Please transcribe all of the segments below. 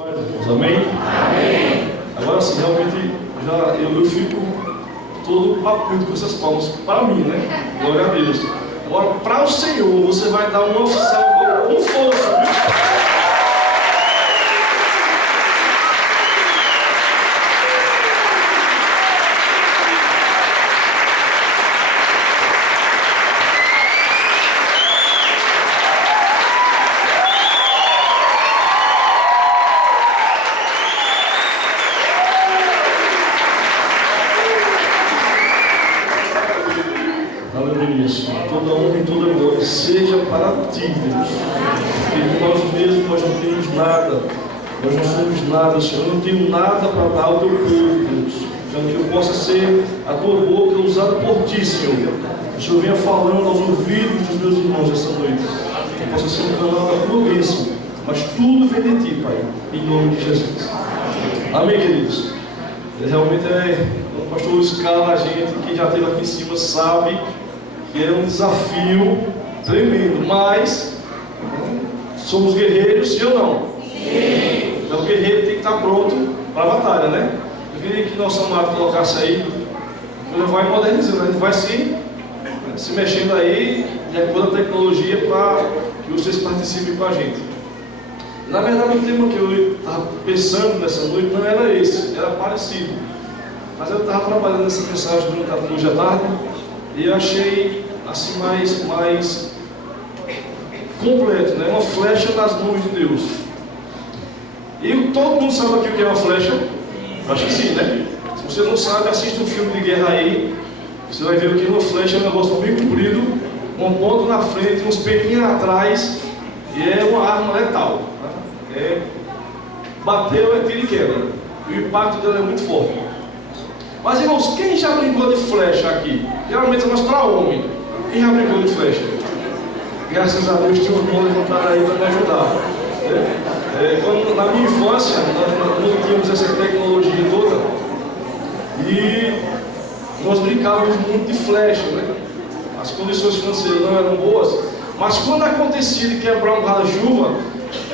paz, irmãos. Amém? Amém. Agora sim, realmente, eu fico todo papudo com essas palmas. Para mim, né? Glória a Deus. Agora, para o Senhor, você vai dar uma salva com força, viu? Toda honra e toda glória seja para ti, Deus. Porque nós mesmos nós não temos nada, nós não somos nada, Senhor. Eu não tenho nada para dar ao teu povo, Deus. Então que eu possa ser a tua boca usada por ti, Senhor. Que o Senhor venha falando aos ouvidos dos meus irmãos essa noite. Que eu possa ser um canal da tua bênção. Mas tudo vem de ti, Pai, em nome de Jesus. Amém, queridos? Realmente o pastor escala a gente, quem já esteve aqui em cima sabe que é um desafio tremendo, mas somos guerreiros, sim ou não? Sim. Então o guerreiro tem que estar pronto para a batalha, né? Eu queria que nosso amado colocasse aí, ele vai modernizando, a gente vai se mexendo aí de acordo com a tecnologia para que vocês participem com a gente. Na verdade, o tema que eu estava pensando nessa noite não era esse, era parecido. Mas eu estava trabalhando nessa mensagem durante hoje à tarde e eu achei assim mais completo, né? Uma flecha nas mãos de Deus. E todo mundo sabe aqui o que é uma flecha? Acho que sim, né? Se você não sabe, assista um filme de guerra aí. Você vai ver que uma flecha é um negócio bem comprido, um ponto na frente, uns pelinhos atrás, e é uma arma letal. Bateu, é tiro e quebra. E o impacto dela é muito forte. Mas irmãos, quem já brincou de flecha aqui? Geralmente é mais para homem. Quem já brincou de flecha? Graças a Deus tinha um irmão levantado aí para me ajudar. Na minha infância, nós não tínhamos essa tecnologia toda. E nós brincávamos muito de flecha, né? As condições financeiras não eram boas. Mas quando acontecia de quebrar um guarda-chuva,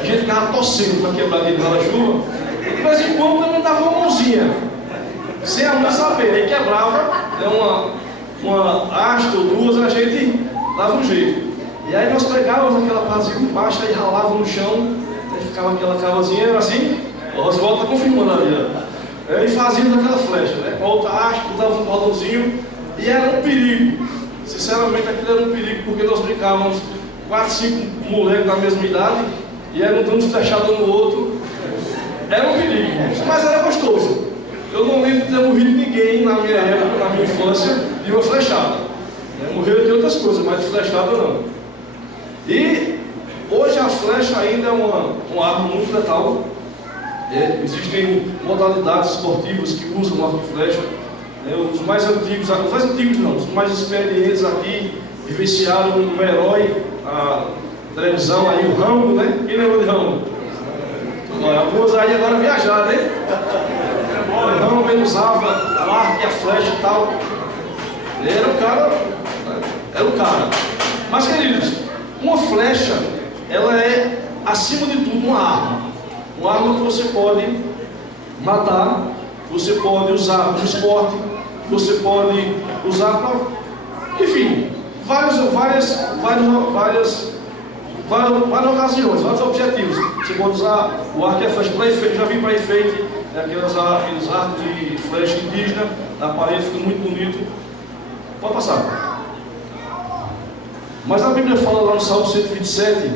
a gente ficava torcendo para quebrar aquele guarda-chuva. De vez em quando também dava uma mãozinha, sem a mãe saber. Aí quebrava, uma haste ou duas, a gente dava um jeito. E aí nós pegávamos aquela partezinha por baixo e ralava no chão, aí ficava aquela cavazinha, era assim. O Oswaldo está confirmando ali, ó. E fazíamos aquela flecha, né? Com a outra haste, dava um cordãozinho, e era um perigo. Sinceramente, aquilo era um perigo, porque nós brincávamos 4, 5 moleques da mesma idade, e aí não estamos fechados um no outro. Era um perigo, mas era gostoso. Eu não lembro de ter morrido ninguém na minha época, na minha infância, de uma flechada. Morreram de outras coisas, mas de flechada não. E hoje a flecha ainda é uma arma muito letal. Existem modalidades esportivas que usam arco e flecha. Os mais antigos não, os mais experientes aqui vivenciaram um herói, a televisão aí, o Rambo, né? Quem lembra de Rambo? Alguns aí agora viajaram, né? O Rambo ele usava o arco e a flecha e tal. Ele era o cara. Mas queridos, uma flecha, ela é acima de tudo uma arma. Uma arma que você pode matar, você pode usar no esporte, você pode usar para, enfim, várias ocasiões, vários objetivos. Você pode usar o arco e a flecha para efeito, já vi para efeito, aqueles arcos de flecha indígena, na parede fica muito bonito. Pode passar. Mas a Bíblia fala lá no Salmo 127,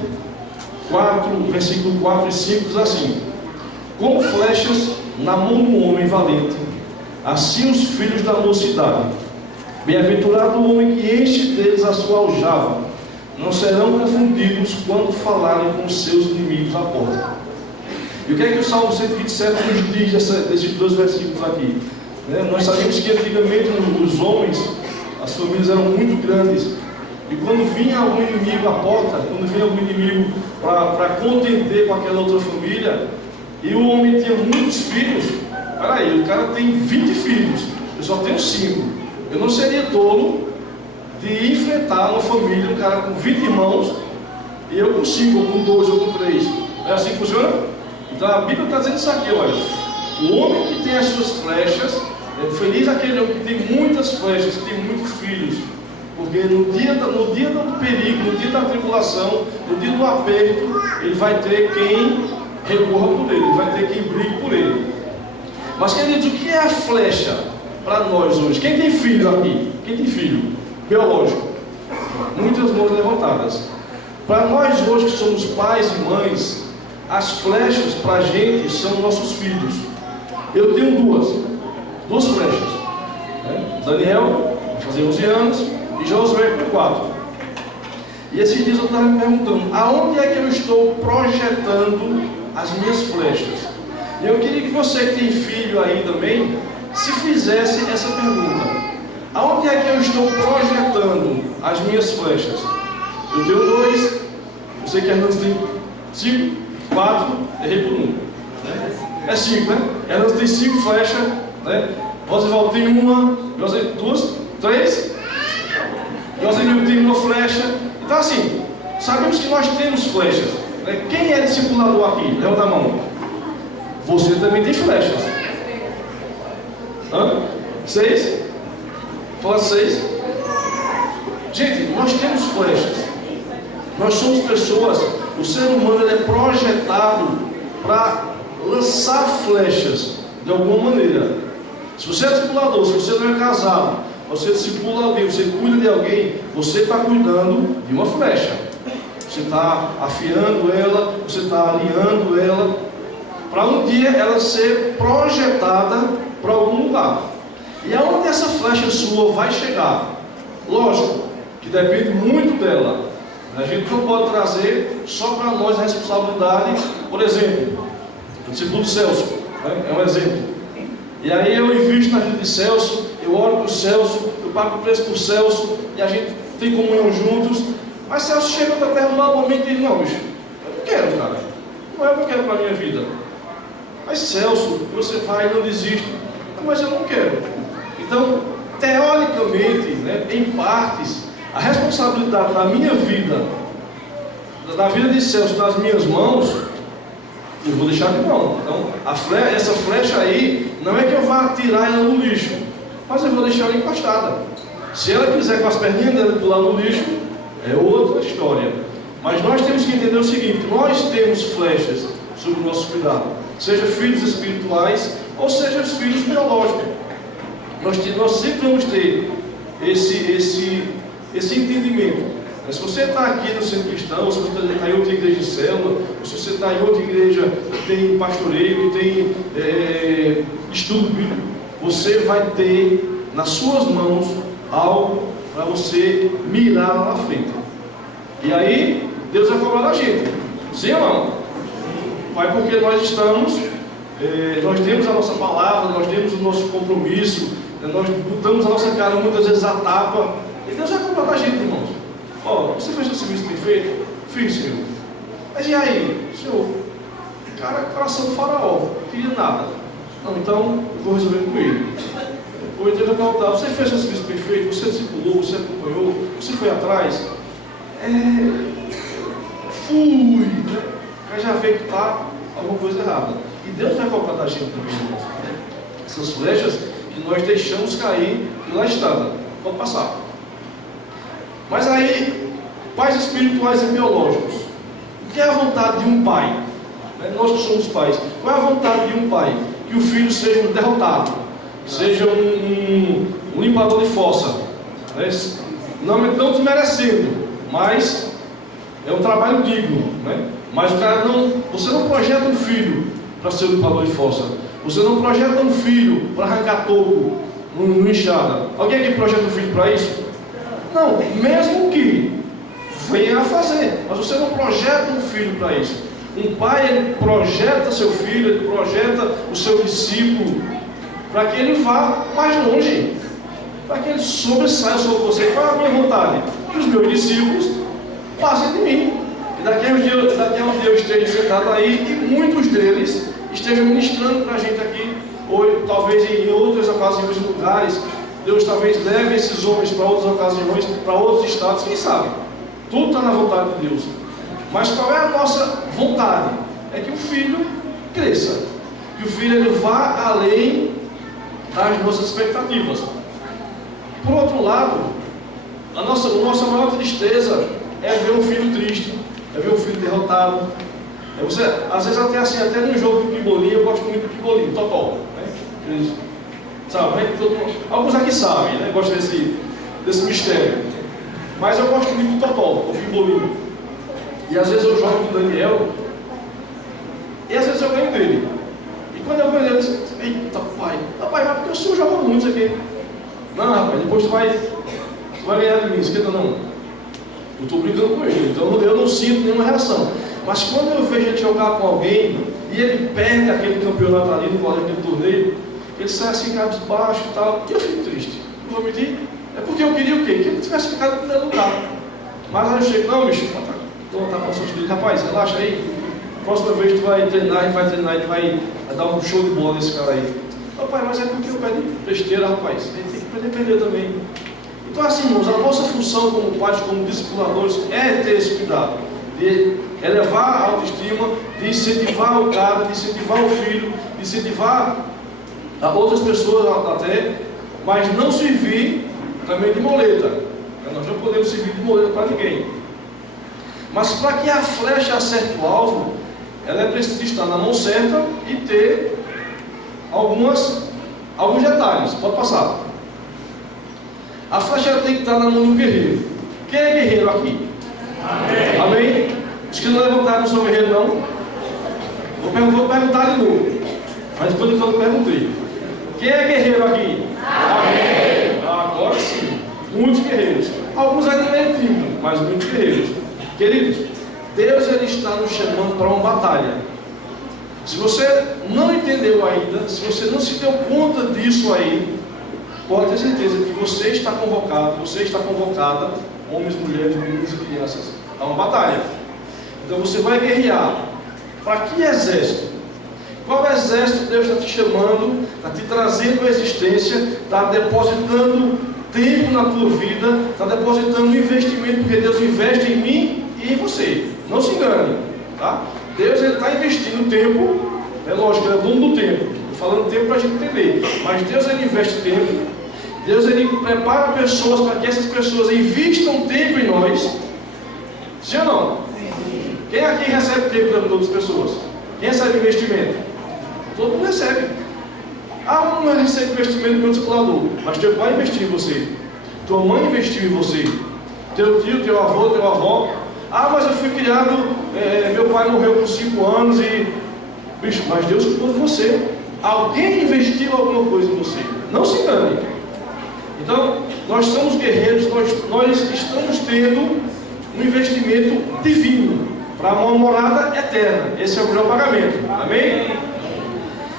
4, versículo 4 e 5, diz assim: como flechas na mão do homem valente, assim os filhos da mocidade. Bem-aventurado o homem que enche deles a sua aljava, não serão confundidos quando falarem com seus inimigos à porta. E o que é que o Salmo 127 nos diz desses dois versículos aqui? Nós sabemos que antigamente os homens, as famílias eram muito grandes, e quando vinha algum inimigo à porta, quando vinha algum inimigo para contender com aquela outra família, e o homem tinha muitos filhos, peraí, o cara tem 20 filhos, eu só tenho 5, eu não seria tolo de enfrentar uma família, um cara com 20 irmãos, e eu com 5, ou com 2, ou com 3, é assim que funciona? Então a Bíblia está dizendo isso aqui, olha. O homem que tem as suas flechas, feliz aquele homem que tem muitas flechas, que tem muitos filhos. Porque no dia do perigo, no dia da tribulação, no dia do aperto, ele vai ter quem recorra por ele, ele vai ter quem brigue por ele. Mas, queridos, o que é a flecha para nós hoje? Quem tem filho aqui? Quem tem filho? Biológico. Muitas mãos levantadas. Para nós hoje que somos pais e mães, as flechas para a gente são nossos filhos. Eu tenho duas flechas. Daniel, vai fazer 11 anos, e Josué com 4. E esses dias eu estava me perguntando, aonde é que eu estou projetando as minhas flechas? E eu queria que você que tem filho aí também, se fizesse essa pergunta. Aonde é que eu estou projetando as minhas flechas? Eu tenho 2, eu sei que Hernandes tem 5, 4, errei por 1. É 5, né? Hernandes tem 5 flechas, né? Rosivaldo tem 1, 2, 3. Josenil tem 1 flecha. Então assim, sabemos que nós temos flechas, né? Quem é discipulador aqui? Levanta a mão. Você também tem flechas. 6? Fala 6. Gente, nós temos flechas. Nós somos pessoas. O ser humano ele é projetado para lançar flechas de alguma maneira. Se você é discipulador, se você não é casado, você discipula alguém, você cuida de alguém, você está cuidando de uma flecha. Você está afiando ela, você está alinhando ela, para um dia ela ser projetada para algum lugar. E aonde essa flecha sua vai chegar? Lógico, que depende muito dela. A gente não pode trazer só para nós a responsabilidade. Por exemplo, o discípulo Celso, né? É um exemplo. E aí eu invisto na vida de Celso, eu oro para o Celso, eu pago o preço para o Celso, e a gente tem comunhão juntos. Mas Celso chega para terminar o momento e diz, não, bicho, eu não quero, cara. Não é o que eu quero para a minha vida. Mas Celso, você vai e não desiste. Não, mas eu não quero. Então, teoricamente, né, em partes, a responsabilidade da minha vida, da vida de Celso nas minhas mãos, eu vou deixar de mão. Então, essa flecha aí, não é que eu vá tirar ela no lixo, mas eu vou deixar ela encostada. Se ela quiser com as perninhas dela pular no lixo, é outra história. Mas nós temos que entender o seguinte, nós temos flechas sob o nosso cuidado, seja filhos espirituais, ou seja os filhos biológicos. Nós sempre vamos ter esse entendimento. Mas se você está aqui no centro cristão, ou se você está em outra igreja de célula, ou se você está em outra igreja que tem pastoreio, que tem estudo bíblico, você vai ter nas suas mãos algo para você mirar lá na frente. E aí, Deus vai cobrar da gente. Sim ou não? Vai, porque nós estamos, nós temos a nossa palavra, nós temos o nosso compromisso, nós botamos a nossa cara muitas vezes à tapa, e Deus vai cobrar da gente, irmãos. Ó, você fez o serviço bem feito? Fiz, Senhor. Mas e aí? Senhor, cara, coração do faraó, não queria nada. Não, então eu vou resolver com ele. Ou então eu vou perguntar, você fez o serviço bem feito? Você discipulou, você acompanhou, você foi atrás? Fui, né? Mas já veio que está alguma coisa errada. E Deus vai cobrar da gente também, irmãos. Essas flechas que nós deixamos cair pela estrada. Pode passar. Mas aí, pais espirituais e biológicos. O que é a vontade de um pai? Nós que somos pais. Qual é a vontade de um pai? Que o filho seja um derrotado, seja um limpador de fossa. Não desmerecendo, mas é um trabalho digno. Mas o cara você não projeta um filho para ser um limpador de fossa. Você não projeta um filho para arrancar toco no enxada. Alguém aqui projeta um filho para isso? Não, mesmo que venha a fazer, mas você não projeta um filho para isso. Um pai, ele projeta seu filho, ele projeta o seu discípulo para que ele vá mais longe, para que ele sobressaia sobre você. Qual é a minha vontade? Que os meus discípulos passem de mim. E daqui a um dia eu esteja sentado aí e muitos deles estejam ministrando para a gente aqui, ou talvez em outras ocasiões e lugares. Deus talvez leve esses homens para outras ocasiões, para outros estados, quem sabe? Tudo está na vontade de Deus. Mas qual é a nossa vontade? É que o filho cresça. Que o filho ele vá além das nossas expectativas. Por outro lado, a nossa maior tristeza é ver um filho triste, é ver um filho derrotado. Você, às vezes até assim, até no jogo de pibolinho, eu gosto muito de pibolinho, totó, né? Sabe, né? Alguns aqui sabem, né? Gostam desse mistério. Mas eu gosto muito do totó, do pibolinho. E às vezes eu jogo com o Daniel, e às vezes eu ganho dele. E quando eu ganho dele, eu digo, eita pai, rapaz, mas porque o senhor joga muito isso aqui? Não, rapaz, depois tu vai ganhar de mim, esquenta não. Eu estou brincando com ele, então eu não sinto nenhuma reação. Mas quando eu vejo ele jogar com alguém e ele perde aquele campeonato ali, aquele torneio, ele sai assim, cabisbaixo e tal, e eu fico triste. Não vou mentir. É porque eu queria o quê? Que ele tivesse ficado no primeiro lugar. Mas aí eu chego, não, bicho, vou voltar para o seu rapaz, relaxa aí. Próxima vez tu vai treinar, ele vai dar um show de bola nesse cara aí. Rapaz, mas é porque eu perdi besteira, rapaz. A gente tem que aprender a perder também. Então, assim, irmãos, a nossa função como pais, como discipuladores, é ter esse cuidado. De elevar a autoestima, de incentivar o cara, de incentivar o filho, de incentivar a outras pessoas até, mas não servir também de moleta. Nós não podemos servir de moleta para ninguém. Mas para que a flecha acerte o alvo, ela é preciso estar na mão certa e ter alguns detalhes. Pode passar. A flecha tem que estar na mão do guerreiro. Quem é guerreiro aqui? Amém? Amém? Os que não levantaram não são guerreiros, não? Vou perguntar de novo. Mas depois eu perguntei. Quem é guerreiro aqui? Amém? Agora sim. Muitos guerreiros. Alguns ainda meio tímidos, mas muitos guerreiros. Queridos, Deus ele está nos chamando para uma batalha. Se você não entendeu ainda, se você não se deu conta disso aí, pode ter certeza que você está convocado, você está convocada, homens, mulheres, meninos e crianças, a uma batalha. Então você vai guerrear. Para que exército? Qual exército Deus está te chamando, está te trazendo à existência, está depositando tempo na tua vida, está depositando investimento, porque Deus investe em mim e em você. Não se engane, tá? Deus está investindo tempo, é lógico, ele é dono do tempo. Estou falando tempo para a gente entender, mas Deus ele investe tempo, Deus ele prepara pessoas para que essas pessoas investam tempo em nós. Sim ou não? Quem aqui recebe tempo das outras pessoas? Quem recebe investimento? Todo mundo recebe. Ah, não recebe investimento do meu discipulador, mas teu pai investiu em você, tua mãe investiu em você, teu tio, teu avô, tua avó. Ah, mas eu fui criado, meu pai morreu com 5 anos e... Bicho, mas Deus cuidou de você. Alguém investiu alguma coisa em você. Não se engane. Então, nós somos guerreiros, nós estamos tendo um investimento divino para uma morada eterna. Esse é o melhor pagamento. Amém?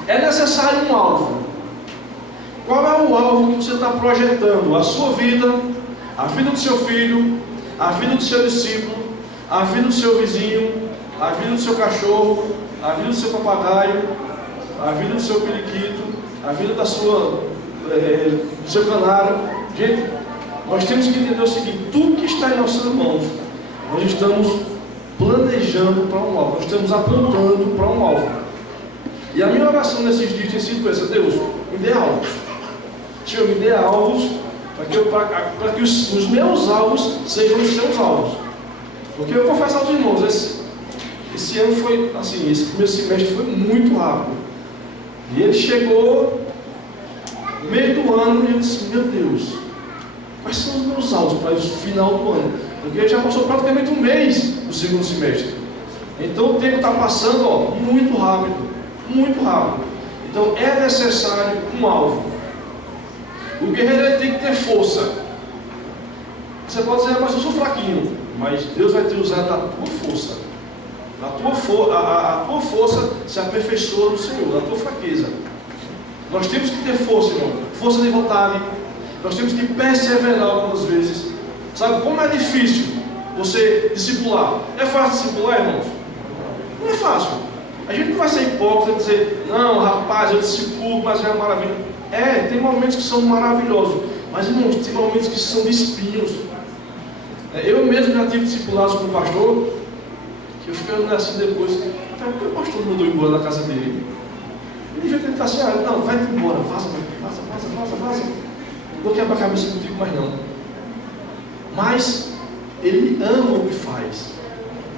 É necessário um alvo. Qual é o alvo que você está projetando? A sua vida, a vida do seu filho, a vida do seu discípulo, a vida do seu vizinho, a vida do seu cachorro, a vida do seu papagaio, a vida do seu periquito, a vida do seu canário. Gente, nós temos que entender o seguinte: tudo que está em nossas mãos, nós estamos planejando para um alvo, nós estamos apontando para um alvo. E a minha oração nesses dias tem sido essa: Deus, me dê alvos. Senhor, me dê alvos para que os meus alvos sejam os seus alvos. Porque eu confesso aos irmãos, esse ano foi assim, esse primeiro semestre foi muito rápido. E ele chegou no meio do ano e eu disse: meu Deus, quais são os meus alvos para o final do ano? Porque já passou praticamente um mês do segundo semestre. Então o tempo está passando muito rápido, muito rápido. Então é necessário um alvo. O guerreiro ele tem que ter força. Você pode dizer: mas eu sou fraquinho. Mas Deus vai te usar da tua força. A tua força se aperfeiçoa no Senhor, da tua fraqueza. Nós temos que ter força, irmão. Força de vontade. Nós temos que perseverar algumas vezes. Sabe como é difícil você discipular? É fácil discipular, irmãos? Não é fácil. A gente não vai ser hipócrita e dizer: não, rapaz, eu discipulo, mas é uma maravilha. Tem momentos que são maravilhosos. Mas, irmãos, tem momentos que são de espinhos. Eu mesmo já tive discipulados com o pastor, Eu fiquei olhando assim depois, por que o pastor mandou embora da casa dele? Ele devia tentar assim, não, vai-te embora, vaza. Não vou quebrar a cabeça contigo mais não. Mas ele ama o que faz.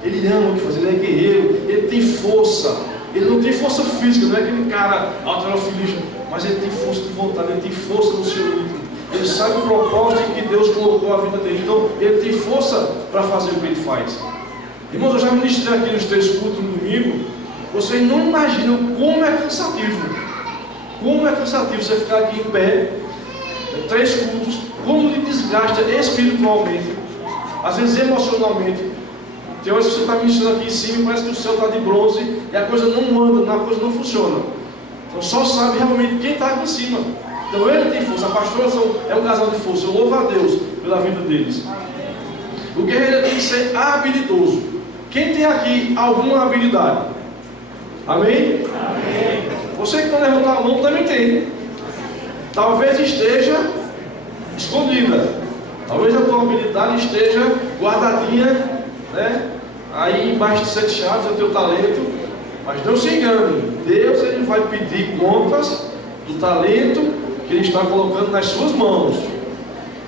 Ele ama o que faz, ele é guerreiro, ele tem força. Ele não tem força física, não é aquele cara alterofilista, mas ele tem força de vontade, ele tem força no seu íntimo. Ele sabe o propósito em que Deus colocou a vida dele. Então ele tem força para fazer o que ele faz. Irmãos, eu já ministrei aqui nos 3 cultos no domingo. Vocês não imaginam como é cansativo. Como é cansativo você ficar aqui em pé, 3 cultos, como lhe desgasta espiritualmente, às vezes emocionalmente. Tem horas que você está ministrando aqui em cima e parece que o céu está de bronze e a coisa não anda, a coisa não funciona. Então só sabe realmente quem está aqui em cima. Então ele tem força, a pastora é um casal de força. Eu louvo a Deus pela vida deles. O guerreiro tem que ser habilidoso. Quem tem aqui alguma habilidade? Amém? Amém. Você que está levantando a mão também tem. Talvez esteja escondida. Talvez a tua habilidade esteja guardadinha, né? Aí embaixo de 7 chaves é o teu talento. Mas não se engane, Deus ele vai pedir contas do talento que Ele está colocando nas suas mãos.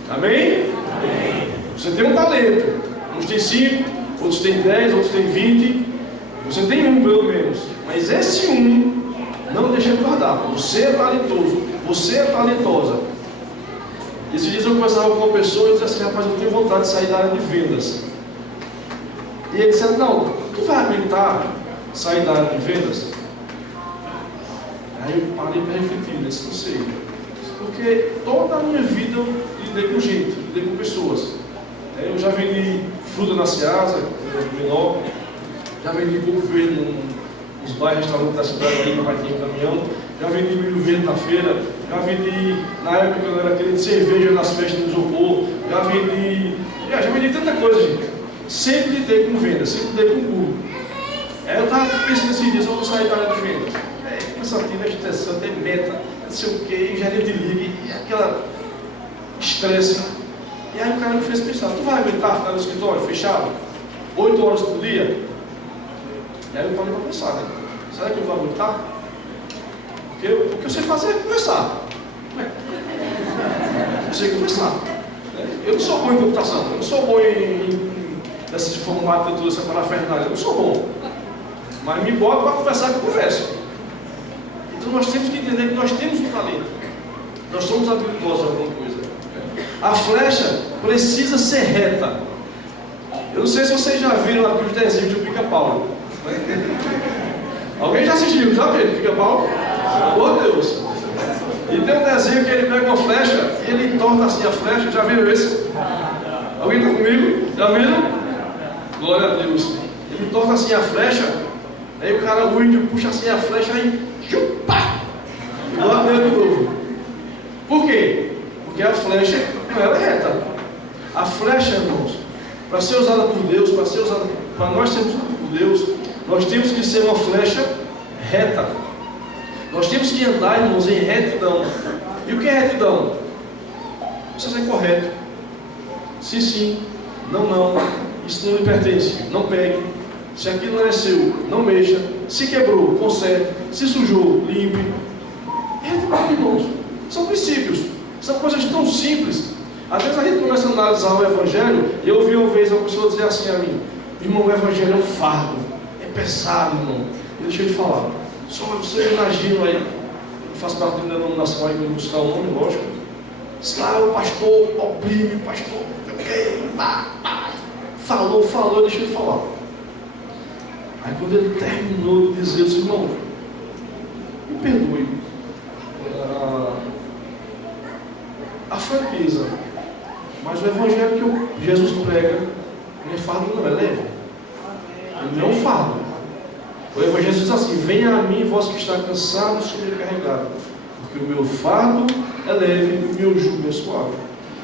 Amém? Amém. Você tem um talento. Uns têm 5, outros têm 10, outros têm 20. Você tem um pelo menos. Mas esse um, não deixa de guardar. Você é talentoso. Você é talentosa. Esses dias eu conversava com uma pessoa e disse assim: rapaz, eu tenho vontade de sair da área de vendas. E ele disse: não, tu vai aguentar sair da área de vendas? Aí eu parei para refletir, disse: não sei. Porque toda a minha vida eu lidei com gente, lidei com pessoas. Eu já vendi fruta na Ceasa, menor. Já vendi coco verde nos bairros restaurantes da cidade, aí meu pai tinha um caminhão. Já vendi milho verde na feira. Já vendi, na época que eu era aquele de cerveja nas festas do isopor. Já vendi tanta coisa, gente. Sempre lidei com venda, sempre lidei com público. Aí eu estava pensando esses dias: eu vou sair da área de vendas. É cansativo, é estressante, é meta, não sei o que, gerente ligue, e aquela estresse. E aí o cara me fez pensar: tu vai aguentar ficar no escritório fechado 8 horas por dia? E aí eu parei para pensar, né? Será que eu vou aguentar? Porque o que eu sei fazer é conversar. Eu sei conversar. Eu não sou bom em computação, eu não sou bom nessa informática, toda essa parafernália, eu não sou bom. Mas me bota para conversar que eu converso. Então nós temos que entender que nós temos um talento. Nós somos habilidosos em alguma coisa. A flecha precisa ser reta. Eu não sei se vocês já viram aqui os desenhos do Pica-Pau. Alguém já assistiu? Já viu Pica-Pau? Oh Deus! E tem um desenho que ele pega uma flecha e ele torna assim a flecha. Já viram esse? Alguém está comigo? Já viram? Glória a Deus. Ele torna assim a flecha. Aí o cara, o índio, puxa assim a flecha e chupa! E lá dentro de novo. Por quê? Porque a flecha não é reta. A flecha, irmãos, para ser usada por Deus, para nós sermos usados por Deus, nós temos que ser uma flecha reta. Nós temos que andar, irmãos, em retidão. E o que é retidão? Você ser correto. Sim, sim. Não. Isso não lhe pertence. Não pegue. Se aquilo não é seu, não mexa. Se quebrou, conserte. Se sujou, limpe. Retidão, irmãos. São princípios. São coisas tão simples. Às vezes a gente começa a analisar o Evangelho e eu ouvi uma vez uma pessoa dizer assim a mim: irmão, o Evangelho é um fardo. É pesado, irmão. Deixa eu te falar. Só você imagina aí, eu faço parte da denominação aí, para buscar o nome, lógico. Diz lá, o pastor oprime, o pastor falou, deixa eu falar. Aí quando ele terminou de dizer, eu disse: irmão, me perdoe a franqueza, mas o evangelho que Jesus prega não é fardo, não, é leve. Ele não é um fardo. O Evangelho diz assim: venha a mim, vós que está cansado e sobrecarregado, porque o meu fardo é leve e o meu jugo é suave.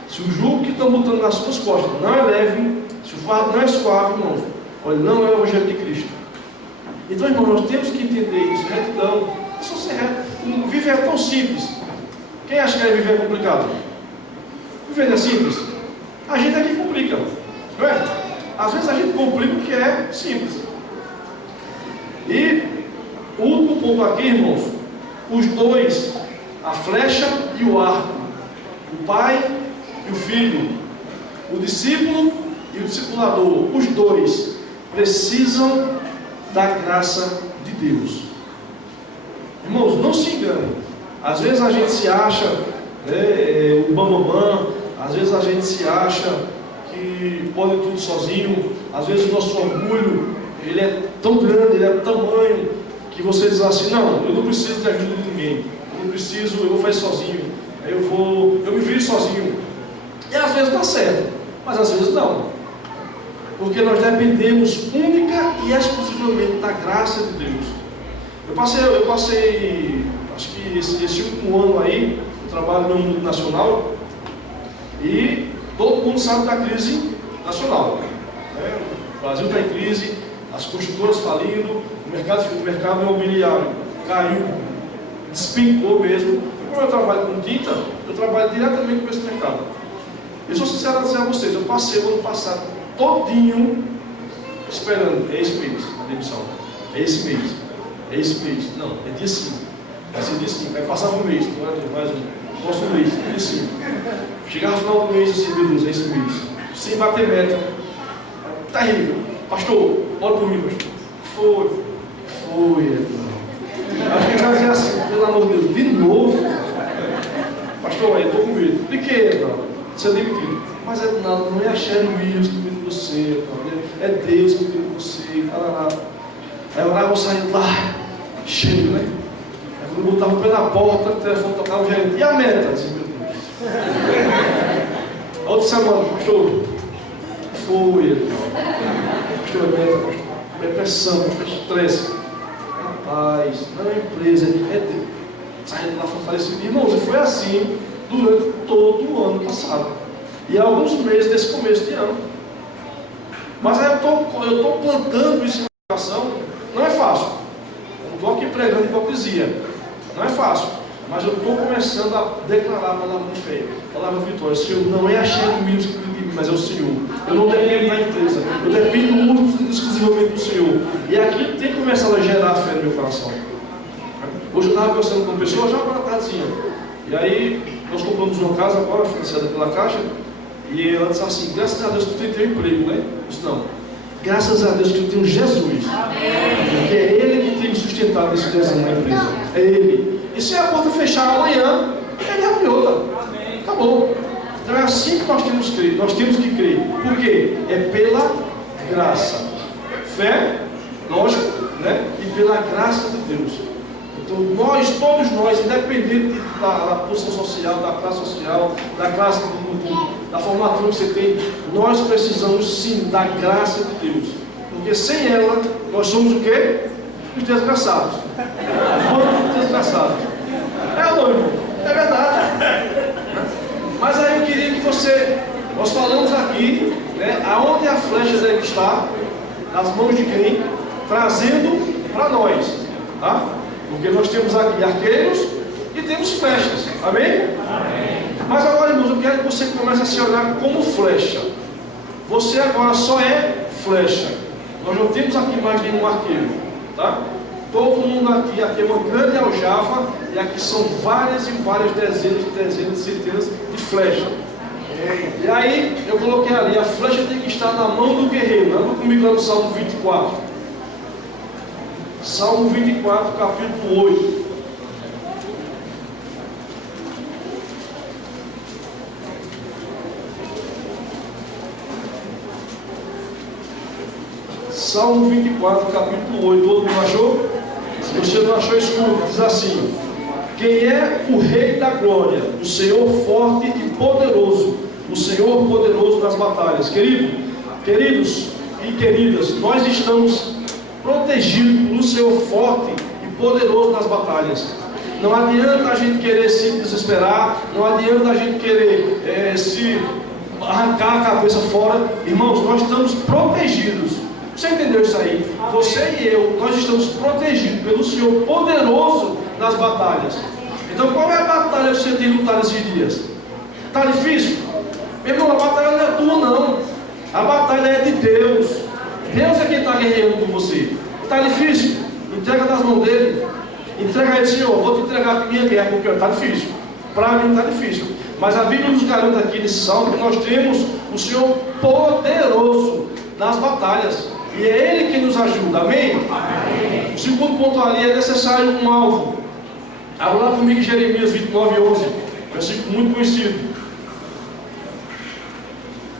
Se o jugo que estão botando nas suas costas não é leve, se o fardo não é suave, irmãos, olha, não é o Evangelho de Cristo. Então, irmãos, nós temos que entender isso. Retidão, é só ser reto. Viver é tão simples. Quem acha que viver é complicado? Viver não é simples. A gente aqui complica, não é? Às vezes a gente complica o que é simples. E o último ponto aqui, irmãos, os dois, a flecha e o arco, o pai e o filho, o discípulo e o discipulador, os dois precisam da graça de Deus. Irmãos, não se enganem. Às vezes a gente se acha o bambambam, às vezes a gente se acha que pode tudo sozinho, às vezes o nosso orgulho, ele é tão grande, ele é tamanho, que você diz assim, não, eu não preciso de ajuda de ninguém, eu não preciso, eu vou fazer sozinho, eu me viro sozinho. E às vezes dá certo, mas às vezes não. Porque nós dependemos única e exclusivamente da graça de Deus. Eu passei acho que esse último ano aí, eu trabalho no mundo nacional, e todo mundo sabe da crise nacional. Né? O Brasil está em crise, as construtoras falindo, o mercado imobiliário caiu, despencou mesmo. Como eu trabalho com tinta, eu trabalho diretamente com esse mercado. Eu sou sincero a dizer a vocês, eu passei o ano passado todinho esperando, é esse mês, a demissão, é esse mês, não, é dia 5, vai ser dia 5, vai passar um mês, não é mais um, próximo mês, dia 5. Chegar no final do mês, assim, meu Deus, é esse mês, sem bater meta, terrível, pastor, olha por mim, pastor, foi, acho que vai dizer assim, pelo amor de Deus, de novo, pastor, eu estou com medo, de quê, não? Você é demitido, mas é do nada, não é a Sherry Williams que cuida de você, é Deus que cuida de você, aí eu vou sair lá, cheio, né? Aí quando eu botava o pé na porta, o telefone tocava o gerente, e a meta? Eu disse, meu Deus. Outra semana, pastor, foi, pastor, é meta, pastor, depressão, pastor, estresse, rapaz, não é empresa, é Deus. Saindo lá fortalecido, irmãos, e foi assim durante todo o ano passado e alguns meses desse começo de ano. Mas aí eu estou plantando isso em coração. Não é fácil, eu não estou aqui pregando hipocrisia, não é fácil, mas eu estou começando a declarar a palavra de fé, a palavra de vitória. Senhor, não é a Sherry Williams que cuida de mim, mas é o Senhor. Eu não dependo da empresa, eu dependo único exclusivamente do Senhor. E aqui tem começado a gerar fé no meu coração. Hoje eu estava conversando com uma pessoa, já para a tardezinha, e aí nós compramos uma casa agora, financiada pela Caixa, e ela disse assim, graças a Deus que tu tem emprego, né? Eu disse, não, graças a Deus que eu tenho Jesus, porque é Ele que tem me sustentado nesse desenho na empresa, é Ele. E se a porta fechar amanhã, Ele abre outra, acabou. Então é assim que nós temos que crer, por quê? É pela graça, fé, lógico, né? E pela graça de Deus. Então todos nós, independente da posição social, da classe social, da classe da formatura que você tem, nós precisamos sim da graça de Deus. Porque sem ela, nós somos o quê? Os desgraçados. Quantos desgraçados? É ou não, irmão? É verdade. Mas aí eu queria que nós falamos aqui, né, aonde a flecha deve estar, nas mãos de quem? Trazendo para nós, tá? Porque nós temos aqui arqueiros e temos flechas. Amém? Amém. Mas agora, irmãos, eu quero que você comece a se olhar como flecha. Você agora só é flecha. Nós não temos aqui mais nenhum arqueiro. Tá? Todo mundo aqui é uma grande aljava. E aqui são várias e várias dezenas, centenas de flechas. E aí, eu coloquei ali, a flecha tem que estar na mão do guerreiro. Anda comigo lá no Salmo 24. Salmo 24, capítulo 8. Salmo 24, capítulo 8. Todo mundo achou? Se você não achou, escuta. Diz assim: quem é o Rei da glória? O Senhor forte e poderoso, o Senhor poderoso nas batalhas. Queridos e queridas, nós estamos protegido pelo Senhor forte e poderoso nas batalhas. Não adianta a gente querer se desesperar, não adianta a gente querer se arrancar a cabeça fora. Irmãos, nós estamos protegidos. Você entendeu isso aí? Você e eu, nós estamos protegidos pelo Senhor poderoso nas batalhas. Então qual é a batalha que você tem lutado esses dias? Está difícil? Meu irmão, a batalha não é tua não. A batalha é de Deus. Deus é quem está guerreando com você. Está difícil? Entrega nas mãos dele. Entrega a ele, Senhor, vou te entregar a minha guerra, porque está difícil. Para mim está difícil. Mas a Bíblia nos garante aqui nesse salmo que nós temos o Senhor poderoso nas batalhas. E é Ele que nos ajuda. Amém? Amém. O segundo ponto ali é necessário um alvo. Abra lá comigo em Jeremias 29:11. Versículo muito conhecido.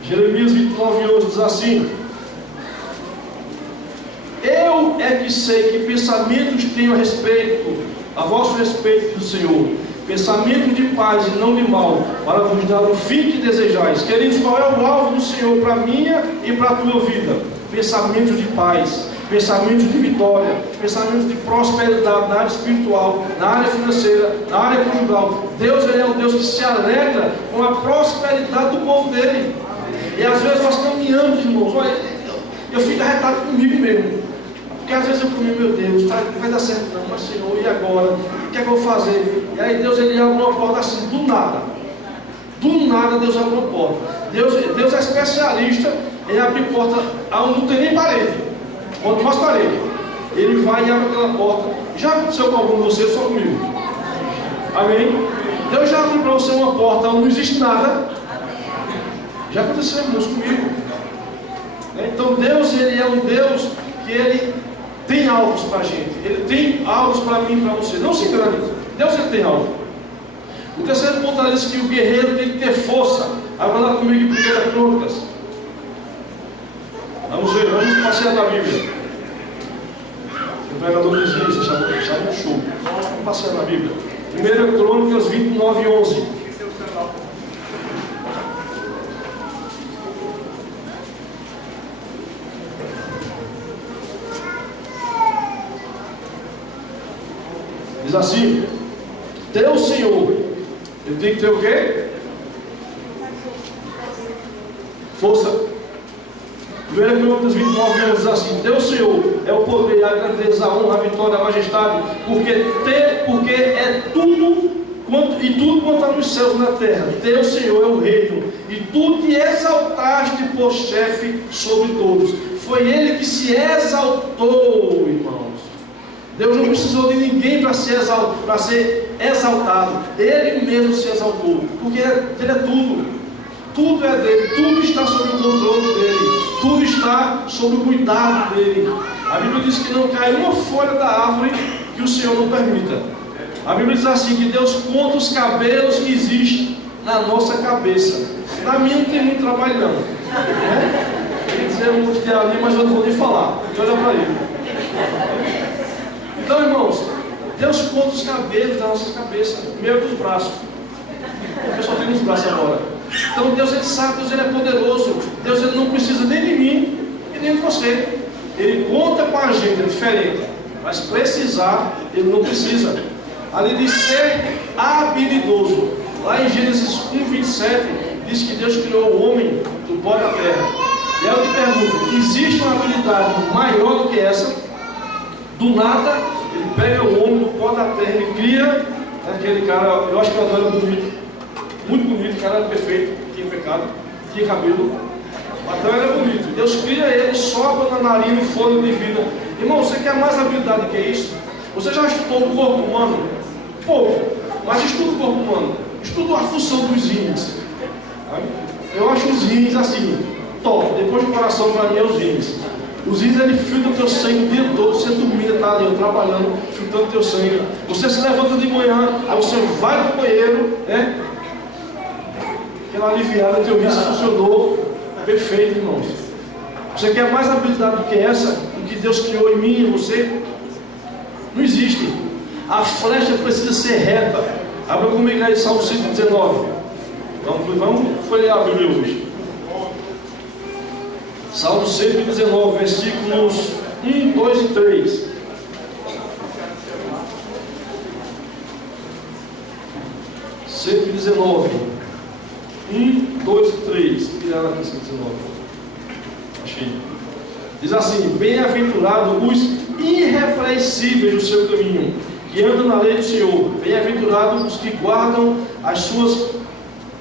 Jeremias 29:11 diz assim: eu é que sei que pensamentos tenho a vosso respeito do Senhor, pensamento de paz e não de mal, para vos dar o fim que desejais. Queridos, qual é o alvo do Senhor para a minha e para a tua vida? Pensamentos de paz, pensamentos de vitória, pensamentos de prosperidade na área espiritual, na área financeira, na área conjugal. Deus, Ele é um Deus que se alegra com a prosperidade do povo dele. E às vezes nós caminhamos, irmãos, olha, eu fico arretado comigo mesmo. Porque às vezes eu comigo, meu Deus, não vai dar certo não, mas Senhor, e agora? O que é que eu vou fazer? E aí Deus, Ele abre uma porta assim, do nada. Do nada Deus abre uma porta. Deus é especialista em abrir porta onde não tem nem parede. Quanto mais parede. Ele vai e abre aquela porta. Já aconteceu com algum de vocês, só comigo? Amém? Deus já abriu para você uma porta onde não existe nada. Já aconteceu, irmãos, comigo. Então Deus, Ele é um Deus que Ele tem alvos para a gente. Ele tem alvos para mim e para você. Não se engane. Deus, Ele tem alvo. O terceiro ponto é que o guerreiro tem que ter força. Abra lá comigo em 1 Crônicas. Vamos ver, vamos passear na Bíblia. O pregador dizia isso, chama um show. Vamos passear na Bíblia. 1 Crônicas 29:11. Diz assim: teu Senhor, ele tem que ter o quê? Força. 1 Crônicas 29:11 diz assim: teu Senhor é o poder, a grandeza, a honra, a vitória, a majestade, porque é tudo quanto há nos céus e na terra. Teu Senhor é o reino, e tu te exaltaste por chefe sobre todos. Foi Ele que se exaltou, irmãos. Deus não precisou de ninguém para ser exaltado. Ele mesmo se exaltou, porque Ele é tudo. Tudo é dele, tudo está sob o controle dele, tudo está sob o cuidado dele. A Bíblia diz que não cai uma folha da árvore que o Senhor não permita. A Bíblia diz assim, que Deus conta os cabelos que existem na nossa cabeça. Para mim não tem muito trabalho não, queria dizer um que ali, mas eu não vou nem falar. Olha para ele. Então, irmãos, Deus conta os cabelos da nossa cabeça, meio dos braços. O pessoal tem nos braços agora. Então Deus, Ele sabe, Deus, Ele é poderoso. Deus, Ele não precisa nem de mim e nem de você. Ele conta com a gente, é diferente. Mas precisar, Ele não precisa. Ali diz ser habilidoso. Lá em Gênesis 1:27 diz que Deus criou o homem do pó da terra. E aí eu te pergunto, existe uma habilidade maior do que essa? Do nada, Ele pega o homem do pó da terra, Ele cria aquele cara. Eu acho que o Adão era bonito, muito bonito, o cara era perfeito, tinha pecado, tinha cabelo. Adão era bonito. Deus cria ele, sopra na narina o fôlego de vida. Irmão, você quer mais habilidade do que isso? Você já estudou o corpo humano? Pouco, mas estuda o corpo humano. Estuda a função dos rins. Eu acho os rins assim, top. Depois do coração, para mim, é os rins. Os rins, ele filtra o teu sangue o dia todo. Você dormia, está ali trabalhando, filtrando o teu sangue. Você se levanta de manhã, aí você vai para o banheiro, né? Aquela aliviada, teu rim funcionou perfeito, irmãos. Você quer mais habilidade do que essa, do que Deus criou em mim e em você? Não existe. A flecha precisa ser reta. Abra comigo aí Salmo 119. Vamos folhear a Bíblia hoje. Salmo 119, versículos 1, 2 e 3. (119) 1, 2 e 3. Virar aqui 119. Achei. Diz assim: bem-aventurado os irrepreensíveis do seu caminho, que andam na lei do Senhor. Bem-aventurados os que guardam as suas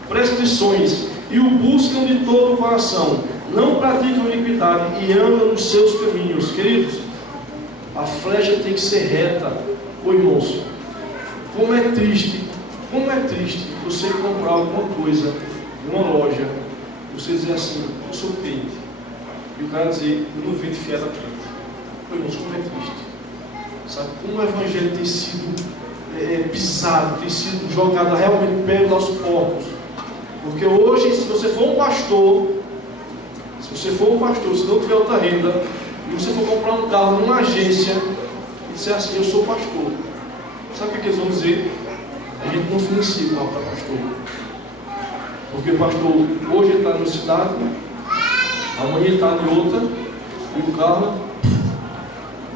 prescrições e o buscam de todo o coração. Não praticam iniquidade e andam nos seus caminhos. Queridos, A flecha tem que ser reta. Ô irmãos, como é triste você comprar alguma coisa em uma loja, você dizer assim, eu sou crente, e o cara dizer, eu não vendo fiel da crente. Ô irmãos, como é triste. Sabe como o evangelho tem sido pisado, tem sido jogado realmente perto aos porcos. Porque hoje, se você for um pastor, se não tiver outra renda, e você for comprar um carro numa agência, e disser assim, eu sou pastor, sabe o que eles vão dizer? A gente não financia o carro para pastor. Porque o pastor hoje está numa cidade, amanhã está em outra, e o carro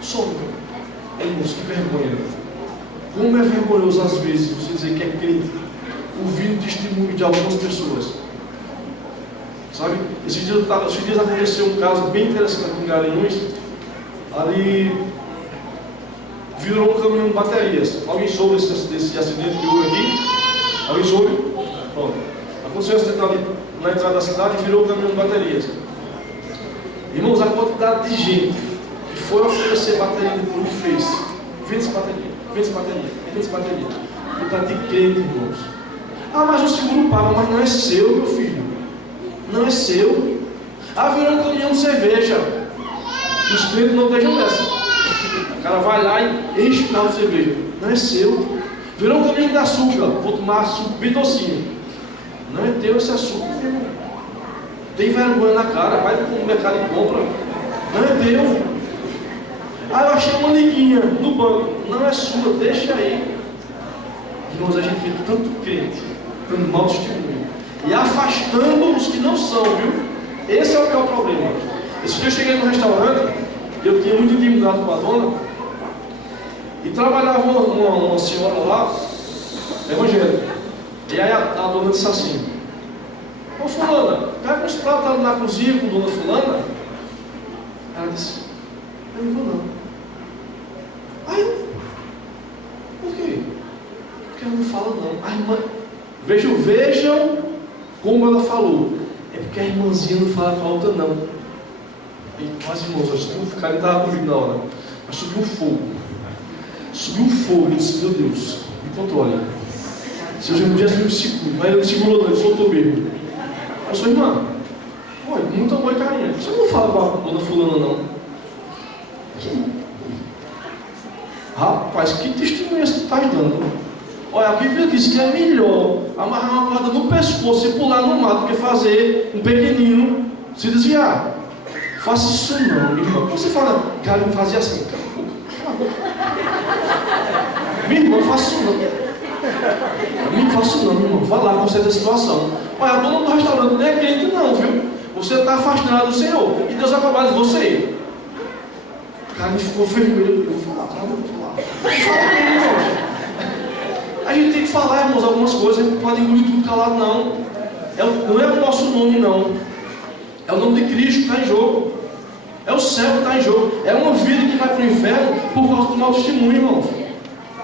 some. Irmãos, que vergonha. Como é vergonhoso às vezes você dizer que é crente, ouvindo testemunho de algumas pessoas. Sabe? Esses dias aconteceu um caso bem interessante aqui em Garanhuns. Ali virou um caminhão de baterias. Alguém soube desse acidente que houve aqui? Alguém soube? Pronto. Aconteceu um acidente ali na entrada da cidade e virou um caminhão de baterias. Irmãos, a quantidade de gente que foi oferecer bateria depois fez. Vende bateria. Quantidade de crente, irmãos. Ah, mas o seguro paga, mas não é seu, meu filho. Não é seu. Ah, virou um caminhão de cerveja. Os crentes não deixam dessa. O cara vai lá e enche o carro de cerveja. Não é seu. Virou um caminhão de açúcar. Vou tomar açúcar bem docinho. Não é teu esse açúcar, meu irmão. Tem vergonha na cara. Vai no mercado e compra. Não é teu. Ah, eu achei uma liguinha no banco. Não é sua, deixa aí. Irmãos, a gente vê tanto crente, dando mau testemunho e afastando os que não são, viu? Esse é o pior problema. Esse dia eu cheguei no restaurante, eu tinha muito intimidade com a dona, e trabalhava uma senhora lá, evangélica. E aí a dona disse assim: ô fulana, pega uns pratos na cozinha com dona fulana. Ela disse: eu não vou não. Aí, por quê? Porque ela não fala não. A irmã, vejam como ela falou. É porque a irmãzinha não fala com a outra não. E quase irmãos, o cara estava comigo na hora. Mas subiu um fogo. Eu disse: meu Deus, me controle. Se eu já podia me seguro, mas ele não segurou não, ele soltou mesmo. Eu sou irmã. Olha, muito amor e carinho. Você não fala com a dona fulana não. Rapaz, que testemunho você está dando? Olha, a Bíblia diz que é melhor amarrar uma corda no pescoço e pular no mato do que fazer um pequenino se desviar. Faça isso não, meu irmão. Você fala, cara, eu fazia assim. Cala a boca. Meu irmão, faça isso não. Não faça isso não, meu irmão. Vá lá, conserta a situação. Olha, a dona do restaurante não é crente não, viu? Você está afastado do Senhor. E Deus vai acabar de você. O cara me ficou vermelho. Eu vou falar, eu vou falar. A gente tem que falar, irmãos, algumas coisas. A gente não pode engolir tudo calado, não. Não é o nosso nome, não. É o nome de Cristo que está em jogo. É o céu que está em jogo. É uma vida que vai para o inferno por causa do mau testemunho, irmãos.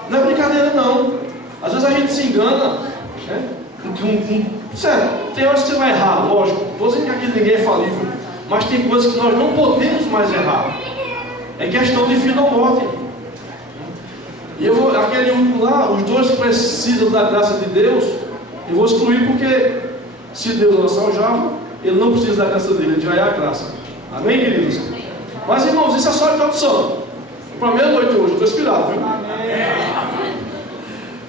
Não é brincadeira, não. Às vezes a gente se engana, né? Sério, tem horas que você vai errar, lógico. Estou dizendo que aqui ninguém é falível. Mas tem coisas que nós não podemos mais errar. É questão de vida ou morte. E aquele único lá, os dois precisam da graça de Deus. Eu vou excluir porque se Deus lançar o Java, ele não precisa da graça dele, ele já é a graça. Amém, queridos? Mas irmãos, isso é só a introdução. Para meia-noite hoje, estou inspirado, viu? Amém.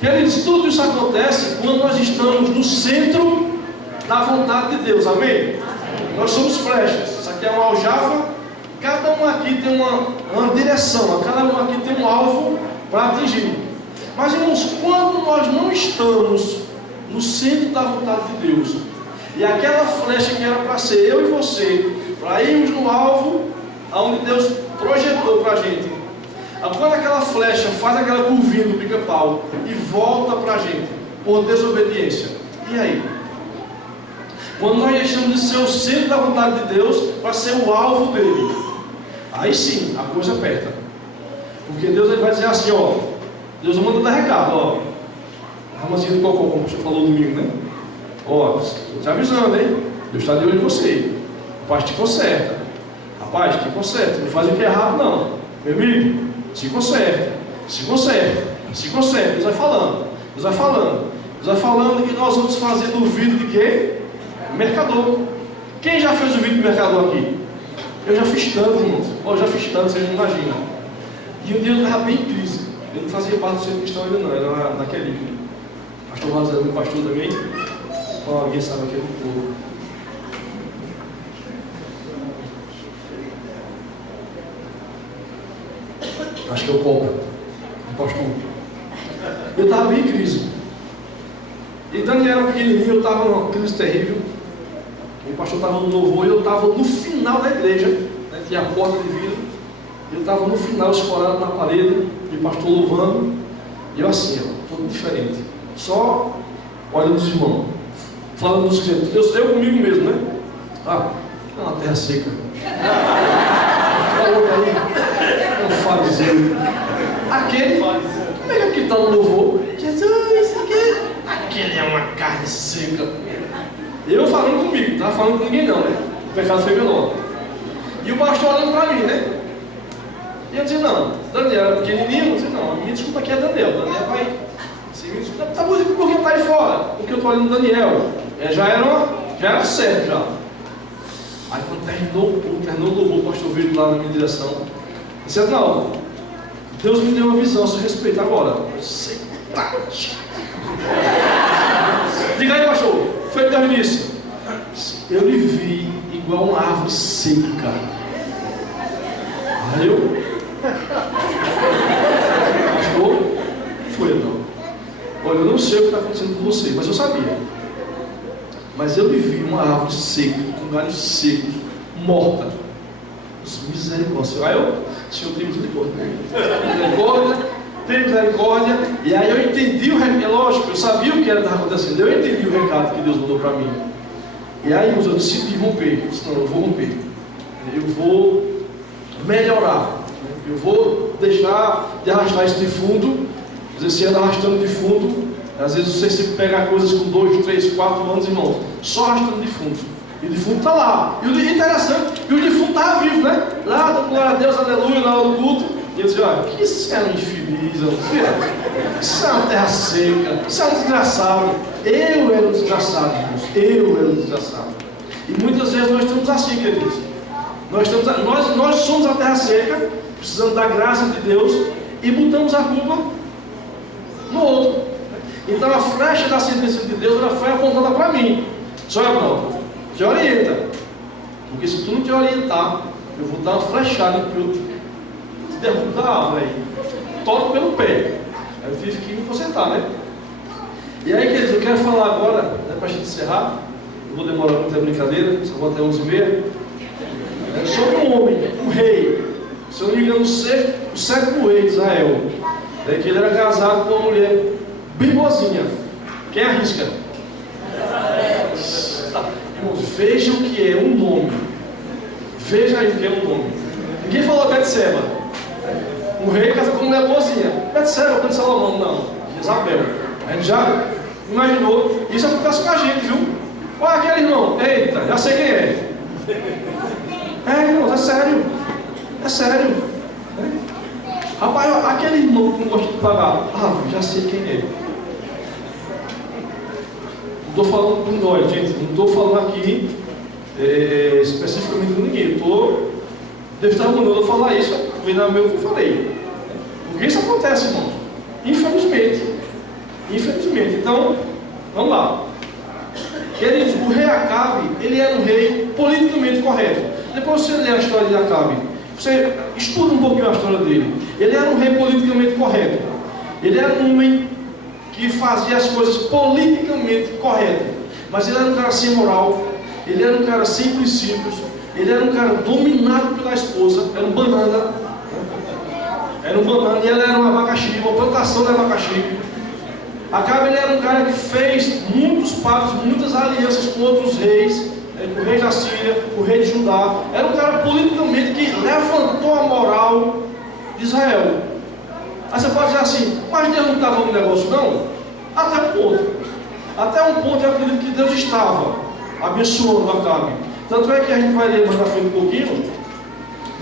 Queridos, tudo isso acontece quando nós estamos no centro da vontade de Deus, amém? Nós somos flechas. Isso aqui é uma aljava. Cada um aqui tem uma direção, cada um aqui tem um alvo para atingir. Mas irmãos, quando nós não estamos no centro da vontade de Deus, e aquela flecha que era para ser eu e você, para irmos no alvo aonde Deus projetou para a gente, quando aquela flecha faz aquela curvinha do pica-pau e volta para a gente por desobediência, e aí? Quando nós deixamos de ser o centro da vontade de Deus para ser o alvo dele, aí sim a coisa aperta. Porque Deus ele vai dizer assim, ó, Deus manda dar recado, ó, a irmãzinha do cocô, como você falou domingo, né? Ó, estou te avisando, hein? Deus está de olho em você. Rapaz, te conserta. Rapaz, te conserta. Não faz o que é errado, não. Meu amigo, se conserte, se conserte, se conserte. Deus vai falando, Deus vai falando, Deus vai falando, e nós vamos fazendo o vídeo de quê? Mercador. Quem já fez o vídeo de mercador aqui? Eu já fiz tanto, irmãos. Eu já fiz tanto, vocês não imaginam. E um dia eu estava bem em crise. Eu não fazia parte do centro cristão ainda não, era naquele livro. Pastor Marcos era meu pastor também. Alguém sabe aqui do povo. Acho que é o Copa, o pastor. Eu estava bem em crise. E Daniel era pequenininho, eu estava numa crise terrível. O pastor estava no louvor e eu estava no final da igreja, né, tinha a porta de vidro. Eu estava no final, escorado na parede, e o pastor louvando. E eu assim, ó, todo diferente. Só olhando os irmãos, falando dos crentes. Eu comigo mesmo, né? Ah, é uma terra seca. Olha aí, é um fariseu. Aquele, como é que está no louvor? Jesus, aquele é uma carne seca. Eu falando comigo, não estava falando com ninguém não, né? O pecado foi menor. E o pastor olhando para mim, né? E eu disse, não, Daniel era pequenininho, eu disse, não, me desculpa aqui é Daniel vai, assim, me desculpa, tá por que está aí fora? Porque eu estou olhando Daniel, já era certo já. Aí quando terminou o louvor, o pastor veio lá na minha direção, eu disse, não, Deus me deu uma visão, se respeita agora. Você tá. Diga aí, pastor, foi o que Deus me disse. Eu lhe vi igual uma árvore seca. Aí eu, pastor, foi então. Olha, eu não sei o que está acontecendo com você, mas eu sabia. Mas eu lhe vi uma árvore seca, com galhos secos, morta. Misericórdia. Aí eu, Senhor, tem misericórdia. Tem misericórdia. E aí eu entendi o recado. Lógico, eu sabia o que era que estava acontecendo. Eu entendi o recado que Deus mandou para mim. E aí eu decidi romper. Eu disse, não, eu vou romper. Eu vou melhorar. Eu vou deixar de arrastar esse defunto. Você anda arrastando defunto. Às vezes você se pega coisas com 2, 3, 4 anos, irmãos. Só arrastando defunto. E o defunto está lá. E o interessante, e o defunto estava vivo, né? Lá, dando glória a Deus, aleluia, na hora do culto. E eu dizia, olha, que isso é um infeliz, isso é uma terra seca, isso é um desgraçado. Eu era um desgraçado, irmãos. Eu era um desgraçado. E muitas vezes nós estamos assim, queridos. Nós somos a terra seca, precisamos da graça de Deus e botamos a culpa no outro. Então a flecha da sentença de Deus ela foi apontada para mim. Só Abraão, te orienta. Porque se tu não te orientar, eu vou dar uma flechada para eu te derrubar da árvore aí. Toco pelo pé. Aí eu tive que me consertar, né? E aí, queridos, eu quero falar agora, né, para a gente encerrar. Eu vou demorar muito, é brincadeira, só vou até 11h30. Sobre um homem, um rei. Se eu não me engano, o sétimo rei de Israel. Que ele era casado com uma mulher bem boazinha. Quem arrisca? Tá. Irmãos, veja o que é um nome. Veja aí o que é um nome. Ninguém falou Betseba. Um rei casa com uma mulher boazinha. Betseba, quando Salomão, não. Jezabel. A gente já imaginou. Isso acontece com a gente, viu? Olha aquele irmão. Eita, já sei quem é. Irmãos, é sério. É sério. Rapaz, aquele irmão que não gosta de pagar. Já sei quem é. Não estou falando com nós, gente. Não estou falando aqui especificamente com ninguém. Devo estar mandando eu falar isso. Vem na meu que eu falei. Porque isso acontece, irmãos. Infelizmente. Infelizmente. Então, vamos lá. Queridos, o rei Acabe, ele era um rei politicamente correto. Depois você lê a história de Acabe, você estuda um pouquinho a história dele. Ele era um rei politicamente correto. Ele era um homem que fazia as coisas politicamente corretas. Mas ele era um cara sem moral. Ele era um cara sem princípios. Ele era um cara dominado pela esposa. Era um banana. Era um banana e ela era um abacaxi, uma plantação de abacaxi. Acabe, ele era um cara que fez muitos pactos, muitas alianças com outros reis. O rei da Síria, o rei de Judá. Era um cara politicamente que levantou a moral de Israel. Aí você pode dizer assim, mas Deus não estava no negócio não? Até um ponto. Até um ponto eu acredito que Deus estava abençoando Acabe. Tanto é que a gente vai ler mais na frente um pouquinho.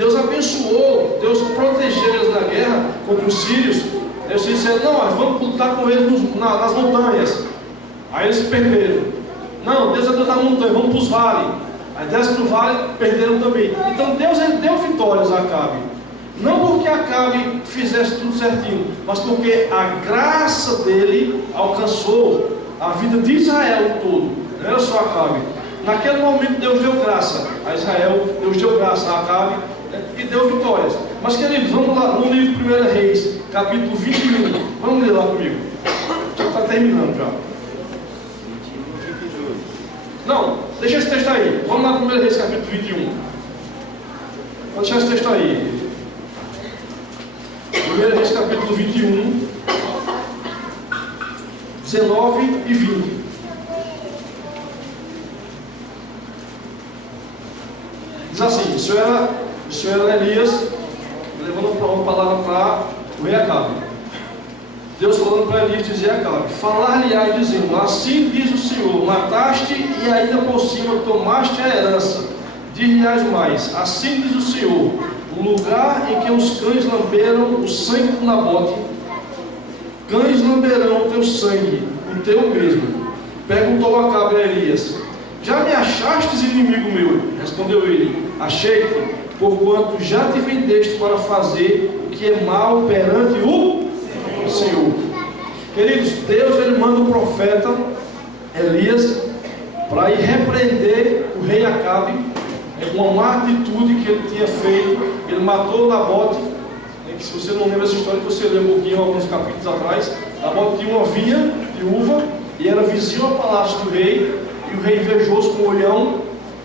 Deus abençoou, Deus protegeu eles na guerra contra os sírios. Eles disseram, não, vamos lutar com eles nas montanhas. Aí eles perderam. Não, Deus é Deus da montanha, vamos para os vales. Aí desce para o vale, perderam também. Então Deus, ele deu vitórias a Acabe. Não porque Acabe fizesse tudo certinho, mas porque a graça dele alcançou a vida de Israel todo. Não era só Acabe. Naquele momento Deus deu graça a Israel, Deus deu graça a Acabe, e deu vitórias. Mas queridos, vamos lá no livro de 1 Reis, capítulo 21. Vamos ler lá comigo. Já está terminando já. Não, deixa esse texto aí. Vamos lá para 1 Reis, capítulo 21. Vou deixar esse texto aí. 1 Reis, capítulo 21, 19 e 20. Diz assim: isso era Elias levando uma palavra para o rei Acabe. Deus falando para Elias, dizia a Acabe: falar-lhe-ai dizendo, assim diz o Senhor, mataste e ainda por cima tomaste a herança. Dir-lhe-ás mais, assim diz o Senhor, o lugar em que os cães lamberam o sangue do Nabote, cães lamberão o teu sangue, o teu mesmo. Perguntou Acabe a Elias: já me achastes inimigo meu? Respondeu ele: achei-te, porquanto já te vendeste para fazer o que é mal perante o Senhor. Queridos, Deus ele manda o profeta Elias para ir repreender o rei Acabe com uma má atitude que ele tinha feito. Ele matou Nabote, que se você não lembra essa história, você lê um pouquinho, alguns capítulos atrás. Nabote tinha uma vinha de uva e era vizinho ao palácio do rei. E o rei invejoso com o olhão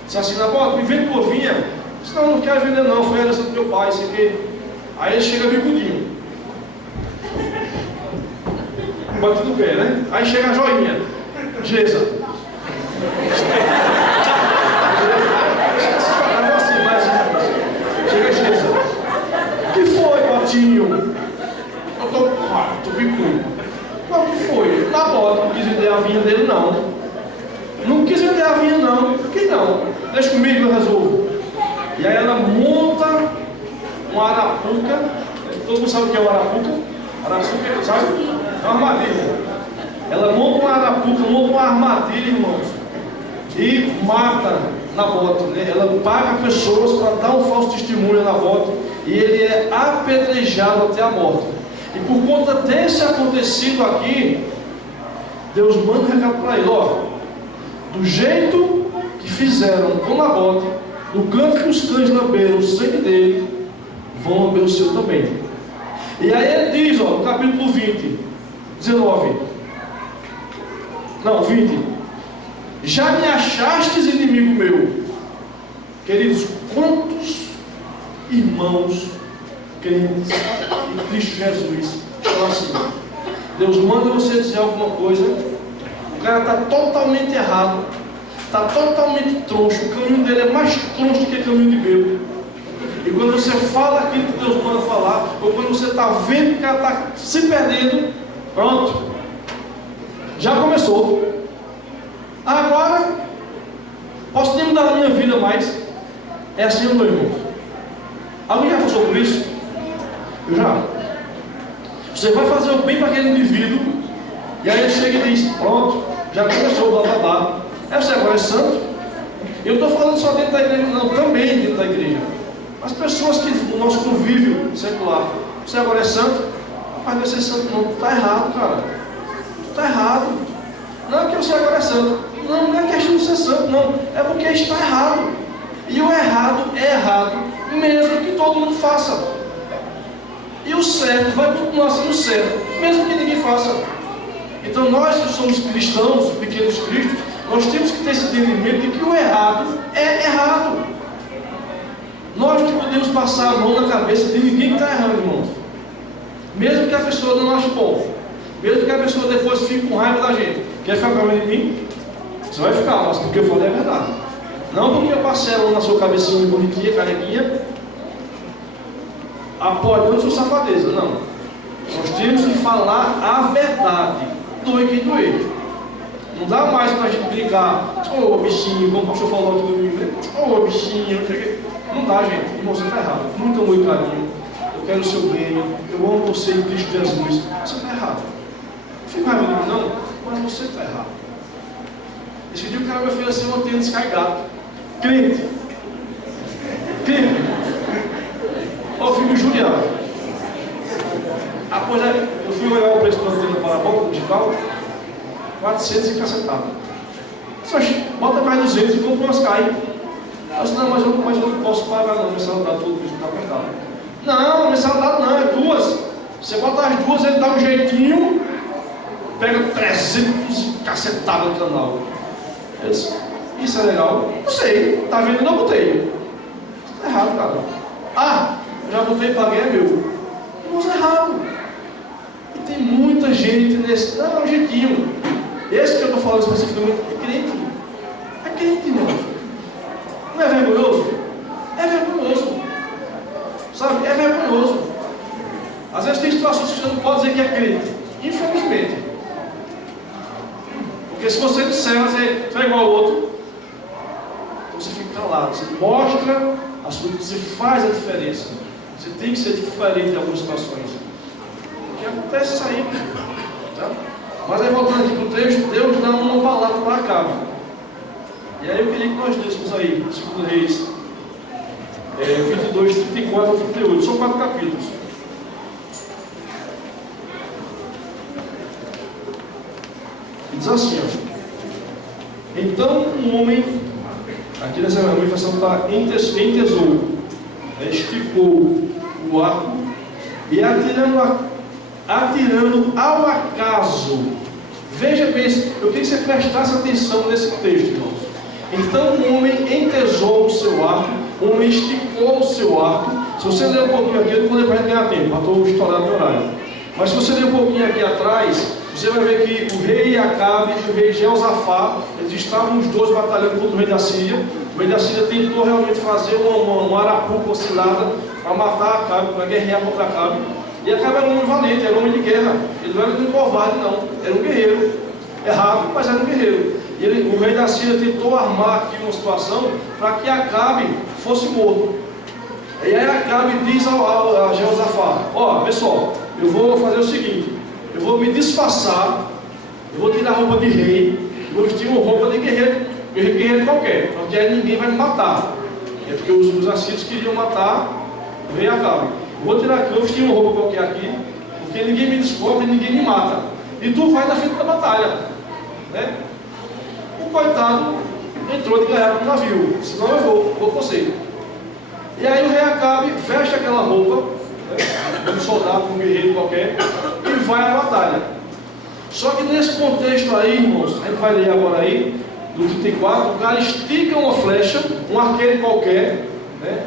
disse assim: Nabote, me vende tua vinha. Ele disse: não, não quero vender não, foi a herança do meu pai, sei que. Aí ele chega bicudinho, bate no pé, né? Aí chega a joinha, Geza. Chega Geza. O que foi, Botinho? Eu tô bicudo. Não, o que foi? Nabote não quis vender a vinha dele, não. Não quis vender a vinha, não. Por que não? Deixa comigo, eu resolvo. E aí ela monta uma arapuca. Todo mundo sabe o que é uma arapuca? Arapuca, sabe? É uma armadilha. Ela monta uma arapuca, monta uma armadilha, irmãos, e mata Nabote, né? Ela paga pessoas para dar um falso testemunho a Nabote, e ele é apedrejado até a morte. E por conta desse acontecido aqui, Deus manda um recado para ele: ó, do jeito que fizeram com Nabote, do canto que os cães lamberam o sangue dele, vão lamber o seu também. E aí ele diz, ó, no capítulo 20, 20: já me achastes inimigo meu. Queridos, quantos irmãos crentes em Cristo Jesus estão assim? Deus manda você dizer alguma coisa, o cara está totalmente errado, está totalmente troncho, o caminho dele é mais troncho do que o caminho de bêbado. E quando você fala aquilo que Deus manda falar, ou quando você está vendo que o cara está se perdendo, pronto, já começou. Agora, posso nem mudar a minha vida mais. É assim, meu irmão. Alguém já passou por isso? Eu já. Você vai fazer o bem para aquele indivíduo, e aí ele chega e diz: pronto, já começou, blá blá blá. Você agora é santo? Eu não estou falando só dentro da igreja, não, também dentro da igreja. As pessoas que no nosso convívio secular: você agora é santo? Mas não vai ser santo, não. Tu está errado, cara. Tu está errado. Não é que você agora é santo. Não, não é questão de ser santo, não. É porque está errado. E o errado é errado, mesmo que todo mundo faça. E o certo vai continuar sendo certo, mesmo que ninguém faça. Então nós que somos cristãos, pequenos cristos, nós temos que ter esse entendimento de que o errado é errado. Nós não podemos passar a mão na cabeça de ninguém que está errando, irmãos. Mesmo que a pessoa não ache bom. Mesmo que a pessoa depois fique com raiva da gente. Quer ficar com raiva de mim? Você vai ficar, mas porque eu falei é verdade. Não porque eu passei a mão na sua cabecinha bonitinha, carequinha, apoiando sua safadeza. Não. Nós temos que falar a verdade. Doe quem doer. Não dá mais para a gente brincar. Ô bichinho, como o pastor falou aqui no domingo, né? Ô bichinho, Não dá, gente. Irmão, você está errado. Muito amor e carinho. Eu quero o seu bem. Eu amo você em Cristo Jesus. Você está errado. Não fica raiva de mim, não. Mas você está errado. Esse dia o cara me ofereceu uma tenda de Sky Gato. Crente. Crente. Ó, eu fui me judiar. Após eu fui olhar o preço da tenda parabólica digital. 400 e cacetado. Só bota mais 200 e compra umas Sky. Eu disse, não, mas eu não posso pagar não, mensalidade todo, porque está apertado. Não, mensalidade não, é duas. Você bota as duas, ele dá um jeitinho, pega 300 cacetadas no canal. Eu disse, isso é legal? Não sei, está vendo? Não botei. Está errado, cara. Ah, já botei, paguei, é meu. Irmãos, é errado. E tem muita gente nesse. Não, é um jeitinho. Esse que eu estou falando especificamente é crente. É crente, irmão. Não é vergonhoso? É vergonhoso. Sabe? É vergonhoso. Às vezes tem situações que você não pode dizer que é crente. Infelizmente. Porque se você disser, você é igual ao outro, você fica calado. Você mostra a sua vida, você faz a diferença. Você tem que ser diferente em algumas situações. O que acontece isso aí? Tá? Mas aí voltando aqui para o texto, Deus dá uma palavra para Acabe. E aí eu queria que nós lêssemos aí, 2 Reis 22, 34 a 38. São 4 capítulos. E diz assim, ó. Então um homem, aqui nessa manifestação está entesou, esticou o arco e atirando ao acaso. Veja bem, eu queria que você prestasse atenção nesse texto, irmãos. Então um homem entesou o seu arco, o homem esticou o seu arco. Se você ler um pouquinho aqui, eu não vou ler para ganhar tempo, já estou estourado no horário. Mas se você ler um pouquinho aqui atrás, você vai ver que o rei Acabe e o rei Jeosafá, eles estavam os dois batalhando contra o rei da Síria. O rei da Síria tentou realmente fazer uma arapuca oscilada para matar Acabe, para guerrear contra Acabe. E Acabe era um homem valente, era um homem de guerra. Ele não era um covarde, não. Era um guerreiro. Errado, mas era um guerreiro. E o rei da Síria tentou armar aqui uma situação para que Acabe fosse morto. E aí Acabe diz a Jeosafá: ó, pessoal, eu vou fazer o seguinte, eu vou me disfarçar, eu vou tirar a roupa de rei, vou vestir uma roupa de guerreiro qualquer, porque aí ninguém vai me matar. É porque os assírios queriam matar o rei Acabe. Vou tirar aqui, eu vestir uma roupa qualquer aqui, porque ninguém me descobre, ninguém me mata. E tu vai na frente da batalha, né? O coitado entrou de gaiato no navio, senão eu vou com você. E aí o rei Acabe veste aquela roupa, né, um soldado, um guerreiro qualquer, e vai à batalha. Só que nesse contexto aí, irmãos, a gente vai ler agora aí, do 34, o cara estica uma flecha, um arqueiro qualquer, né,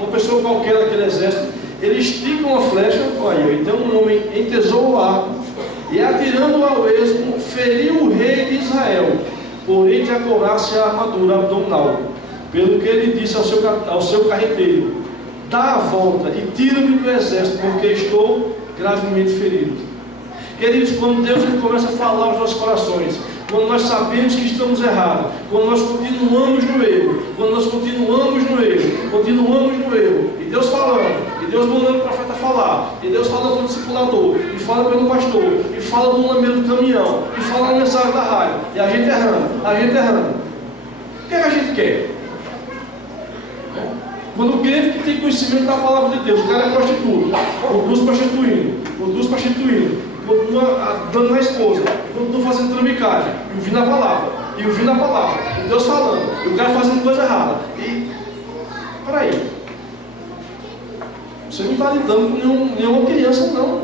uma pessoa qualquer daquele exército, ele estica uma flecha, olha, então um homem entesou o arco, e atirando ao esmo, feriu o rei de Israel, porém decorasse a armadura abdominal. Pelo que ele disse ao seu carreteiro: dá a volta e tira-me do exército, porque estou gravemente ferido. Queridos, quando Deus começa a falar aos nossos corações, quando nós sabemos que estamos errados, quando nós continuamos no erro, e Deus falando, e Deus mandando o profeta falar, e Deus falando pelo discipulador, e fala pelo pastor, e fala no lameiro do caminhão, e fala na mensagem da rádio, e a gente errando. O que é que a gente quer? Quando o crente que tem conhecimento da palavra de Deus, o cara é prostituto, conduz prostituindo, continua dando na esposa, continua fazendo tramicagem, e ouvindo a palavra, e Deus falando, e o cara fazendo coisa errada. E, peraí, você não está lidando com nenhuma criança, não.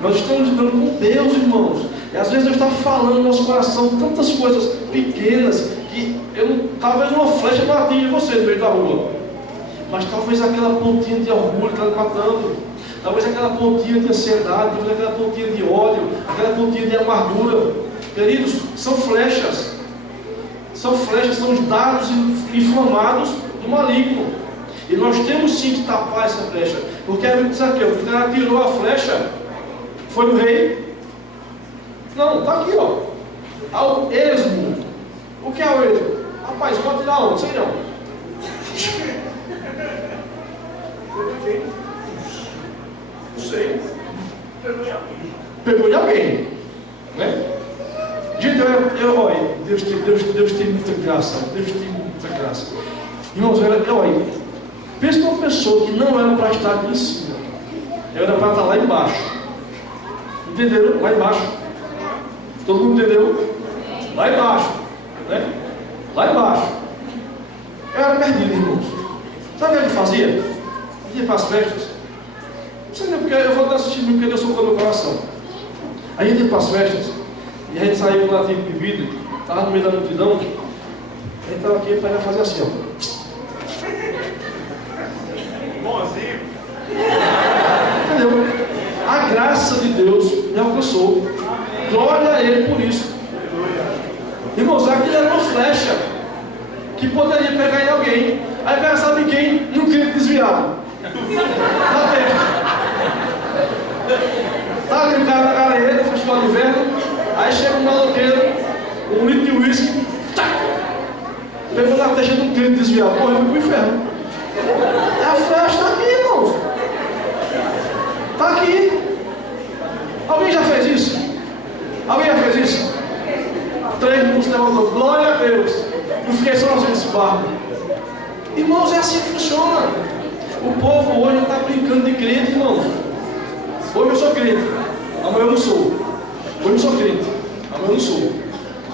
Nós estamos lidando com Deus, irmãos. E às vezes Deus está falando no nosso coração tantas coisas pequenas que talvez uma flecha não atinja você no meio da rua. Mas talvez aquela pontinha de orgulho está lhe matando. Talvez aquela pontinha de ansiedade, talvez aquela pontinha de ódio, aquela pontinha de amargura. Queridos, são flechas. São os dardos inflamados do maligno. E nós temos sim que tapar essa flecha. Porque a gente diz aqui, o cara tirou a flecha, foi o rei. Não, está aqui, ó. Ao esmo. O que é o esmo? Rapaz, pode tirar onde? Sei não. Não sei. Pegou em alguém. Né? Gente, olha, Deus tem muita graça. Deus tem muita graça. Irmãos, olha, pensa numa pessoa que não era para estar aqui em cima. Era para estar lá embaixo. Entenderam? Lá embaixo. Todo mundo entendeu? Lá embaixo. Né? Lá embaixo. Eu era perdido, irmãos. Sabe o que ele fazia? Ia para as festas. Não sei nem porque eu vou assistir porque Deus tocou no meu coração. Aí a gente ia para as festas. E a gente saiu lá de bebida. Estava no meio da multidão. A gente estava aqui para fazer assim, ó. Bonzinho. Entendeu? A graça de Deus me alcançou. Glória a Ele por isso. Irmãos, aquilo era uma flecha que poderia pegar em alguém. Aí pega, sabe quem? Não queria desviar. Na terra. Tá ali o cara na careta, festival de inverno. Aí chega um maloqueiro, um litro de uísque. Pegou na testa, não queria desviar. Correu pro inferno. A flecha está aqui, irmãos. Está aqui. Alguém já fez isso? Alguém já fez isso? 3 minutos levantou. Glória a Deus. Não fiquei sozinho nesse barco. Irmãos, é assim que funciona. O povo hoje está brincando de crente, irmãos. Hoje eu sou crente. Amanhã eu não sou. Hoje eu sou crente. Amanhã eu não sou.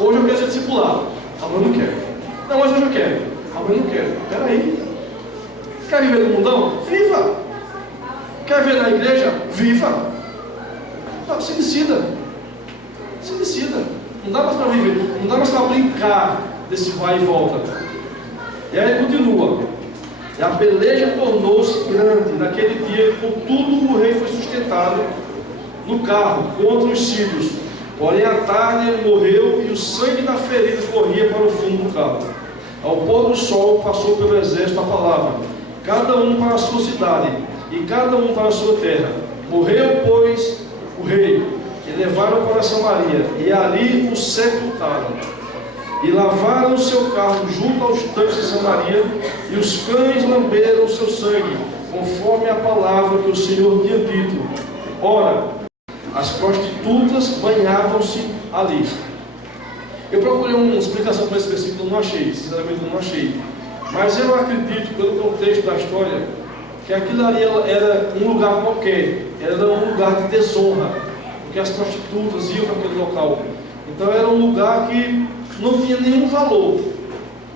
Hoje eu quero ser discipulado. Amanhã eu não quero. Não, mas hoje eu quero. Amanhã eu não quero. Espera aí. Quer viver no mundão? Viva! Quer viver na igreja? Viva! Não, se decida. Se decida. Não dá mais para viver. Não dá mais para brincar desse vai e volta. E aí continua. E a peleja tornou-se grande. Naquele dia, contudo, o rei foi sustentado no carro contra os sírios. Porém, à tarde ele morreu e o sangue da ferida corria para o fundo do carro. Ao pôr do sol, passou pelo exército a palavra: cada um para a sua cidade e cada um para a sua terra. Morreu, pois, o rei, e levaram para Samaria, e ali o sepultaram. E lavaram o seu carro junto aos tanques de Samaria, e os cães lamberam o seu sangue, conforme a palavra que o Senhor tinha dito. Ora, as prostitutas banhavam-se ali. Eu procurei uma explicação para esse versículo, não achei, sinceramente não achei. Mas eu acredito, pelo contexto da história, que aquilo ali era um lugar qualquer, era um lugar de desonra, porque as prostitutas iam para aquele local. Então era um lugar que não tinha nenhum valor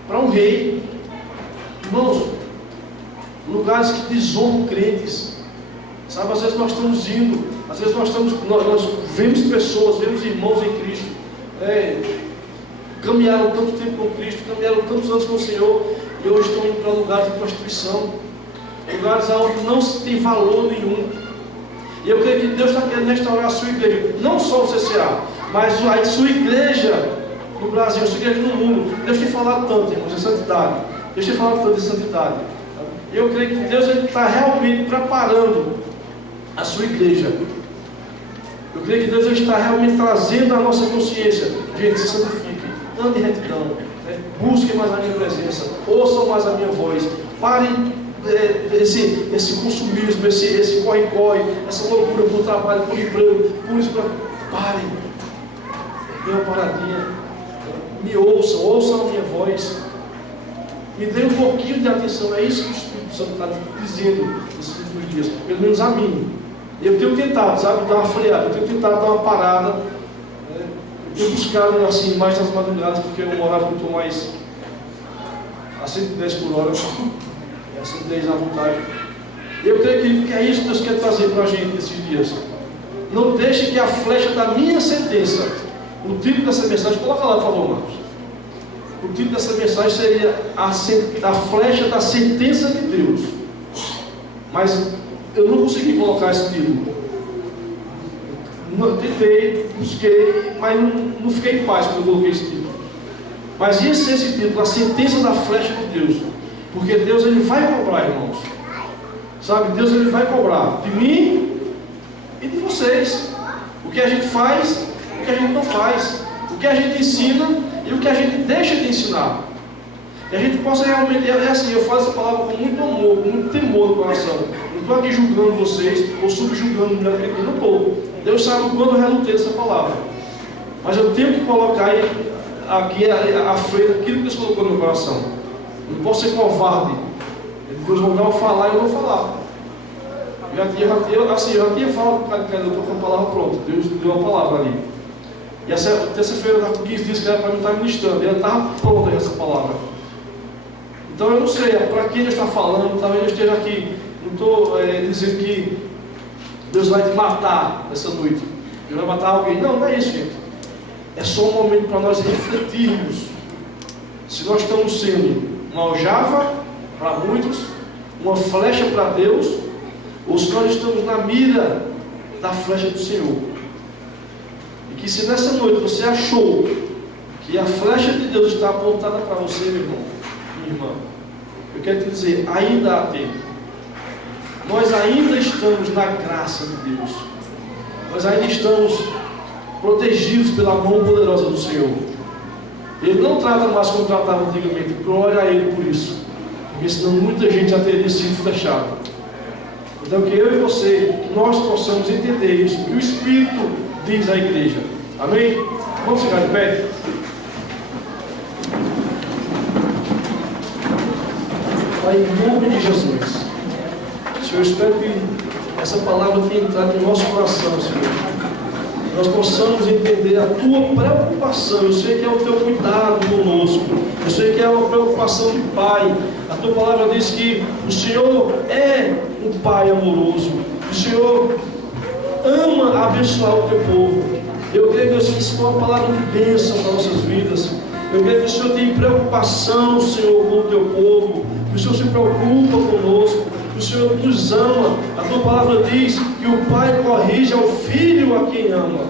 para um rei. Irmãos, lugares que desonram crentes. Sabe, às vezes nós estamos indo, às vezes nós vemos pessoas, vemos irmãos em Cristo, caminharam tanto tempo com Cristo, caminharam tantos anos com o Senhor, e hoje estão indo para lugares de prostituição, lugares onde não se tem valor nenhum. E eu creio que Deus está querendo restaurar a sua igreja, não só o CCA, mas a sua igreja no Brasil, a sua igreja no mundo. Deus tem falado tanto, irmãos, de santidade. Deus tem falado tanto de santidade. Eu creio que Deus está realmente preparando a sua igreja. Eu creio que Deus está realmente trazendo a nossa consciência. Gente, se santifiquem, ande em retidão, né? Busquem mais a minha presença, ouçam mais a minha voz, parem esse consumismo, esse corre-corre, essa loucura por trabalho, por emprego, por isso, parem, dê uma paradinha, me ouçam a minha voz, me dê um pouquinho de atenção. É isso que o Espírito Santo está dizendo nesses últimos dias, pelo menos a mim. Eu tenho tentado, sabe, dar uma freada, eu tenho tentado dar uma parada, né? Eu tenho buscado assim, mais nas madrugadas, porque é um horário que eu estou mais a 110 por hora, a 110 à vontade. Eu creio que é isso que Deus quer trazer para a gente nesses dias. Não deixe que a flecha da minha sentença, o título dessa mensagem, coloca lá, por favor, Marcos. O título dessa mensagem seria a flecha da sentença de Deus. Mas eu não consegui colocar esse título. Tentei, busquei, mas não fiquei em paz quando eu coloquei esse título. Mas ia ser esse título, a sentença da flecha de Deus. Porque Deus, Ele vai cobrar, irmãos. Sabe, Deus, Ele vai cobrar de mim e de vocês. O que a gente faz, o que a gente não faz. O que a gente ensina e o que a gente deixa de ensinar. Que a gente possa realmente, assim, eu falo essa palavra com muito amor, com muito temor no coração. Não estou aqui julgando vocês, ou subjugando mulher que não estou. Deus sabe o quanto eu relutei essa palavra. Mas eu tenho que colocar aqui à frente aquilo que Deus colocou no meu coração. Não posso ser covarde. Deus mandar eu falar e eu vou falar. Eu já tinha falado para eu estou com a palavra pronta. Deus deu a palavra ali. E essa terça-feira eu estava com 15 dias que era para mim estar ministrando. E ela estava pronta essa palavra. Então eu não sei para quem Deus está falando. Talvez eu esteja aqui. Não estou dizendo que Deus vai te matar essa noite. Deus vai matar alguém. Não é isso, gente. É só um momento para nós refletirmos. Se nós estamos sendo uma aljava para muitos, uma flecha para Deus, ou se nós estamos na mira da flecha do Senhor. E que se nessa noite você achou que a flecha de Deus está apontada para você, meu irmão, minha irmã, eu quero te dizer, ainda há tempo. Nós ainda estamos na graça de Deus. Nós ainda estamos protegidos pela mão poderosa do Senhor. Ele não trata mais como tratava antigamente. Glória a Ele por isso. Porque senão muita gente já teria sido flechada. Então que eu e você, que nós possamos entender isso, que o Espírito diz à igreja. Amém? Vamos ficar de pé? Pai, em nome de Jesus. Senhor, eu espero que essa palavra tenha entrado no nosso coração, Senhor. Nós possamos entender a Tua preocupação. Eu sei que é o Teu cuidado conosco. Eu sei que é uma preocupação de Pai. A Tua palavra diz que o Senhor é um Pai amoroso. O Senhor ama abençoar o Teu povo. Eu creio, Deus, que isso é uma palavra de bênção para nossas vidas. Eu creio que o Senhor tem preocupação, Senhor, com o Teu povo. Que o Senhor se preocupa conosco. Que o Senhor nos ama. A Tua palavra diz que o Pai corrige ao Filho a quem ama.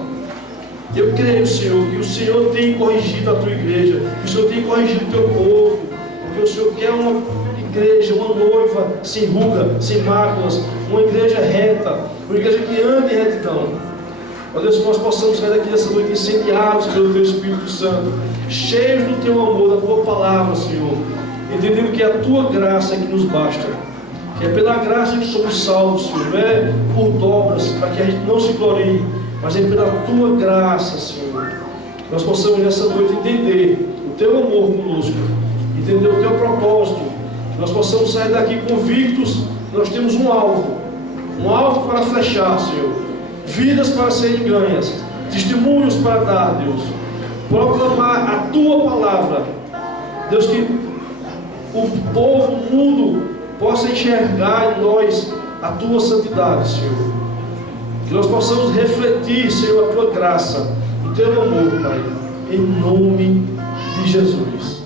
Eu creio, Senhor, que o Senhor tem corrigido a Tua igreja. Que o Senhor tem corrigido o Teu povo. Porque o Senhor quer uma igreja, uma noiva sem ruga, sem máculas. Uma igreja reta. Uma igreja que anda em retidão. Ó Deus, que nós possamos sair daqui dessa noite incendiados pelo Teu Espírito Santo. Cheios do Teu amor, da Tua palavra, Senhor. Entendendo que é a Tua graça que nos basta. Que é pela graça que somos salvos, Senhor. Não é por dobras, para que a gente não se glorie, mas é pela Tua graça, Senhor. Nós possamos nessa noite entender o Teu amor conosco, entender o Teu propósito. Nós possamos sair daqui convictos que nós temos um alvo para flechar, Senhor. Vidas para serem ganhas, testemunhos para dar, Deus. Proclamar a Tua palavra. Deus, que o povo, o mundo, possa enxergar em nós a Tua santidade, Senhor. Que nós possamos refletir, Senhor, a Tua graça, o Teu amor, Pai, em nome de Jesus.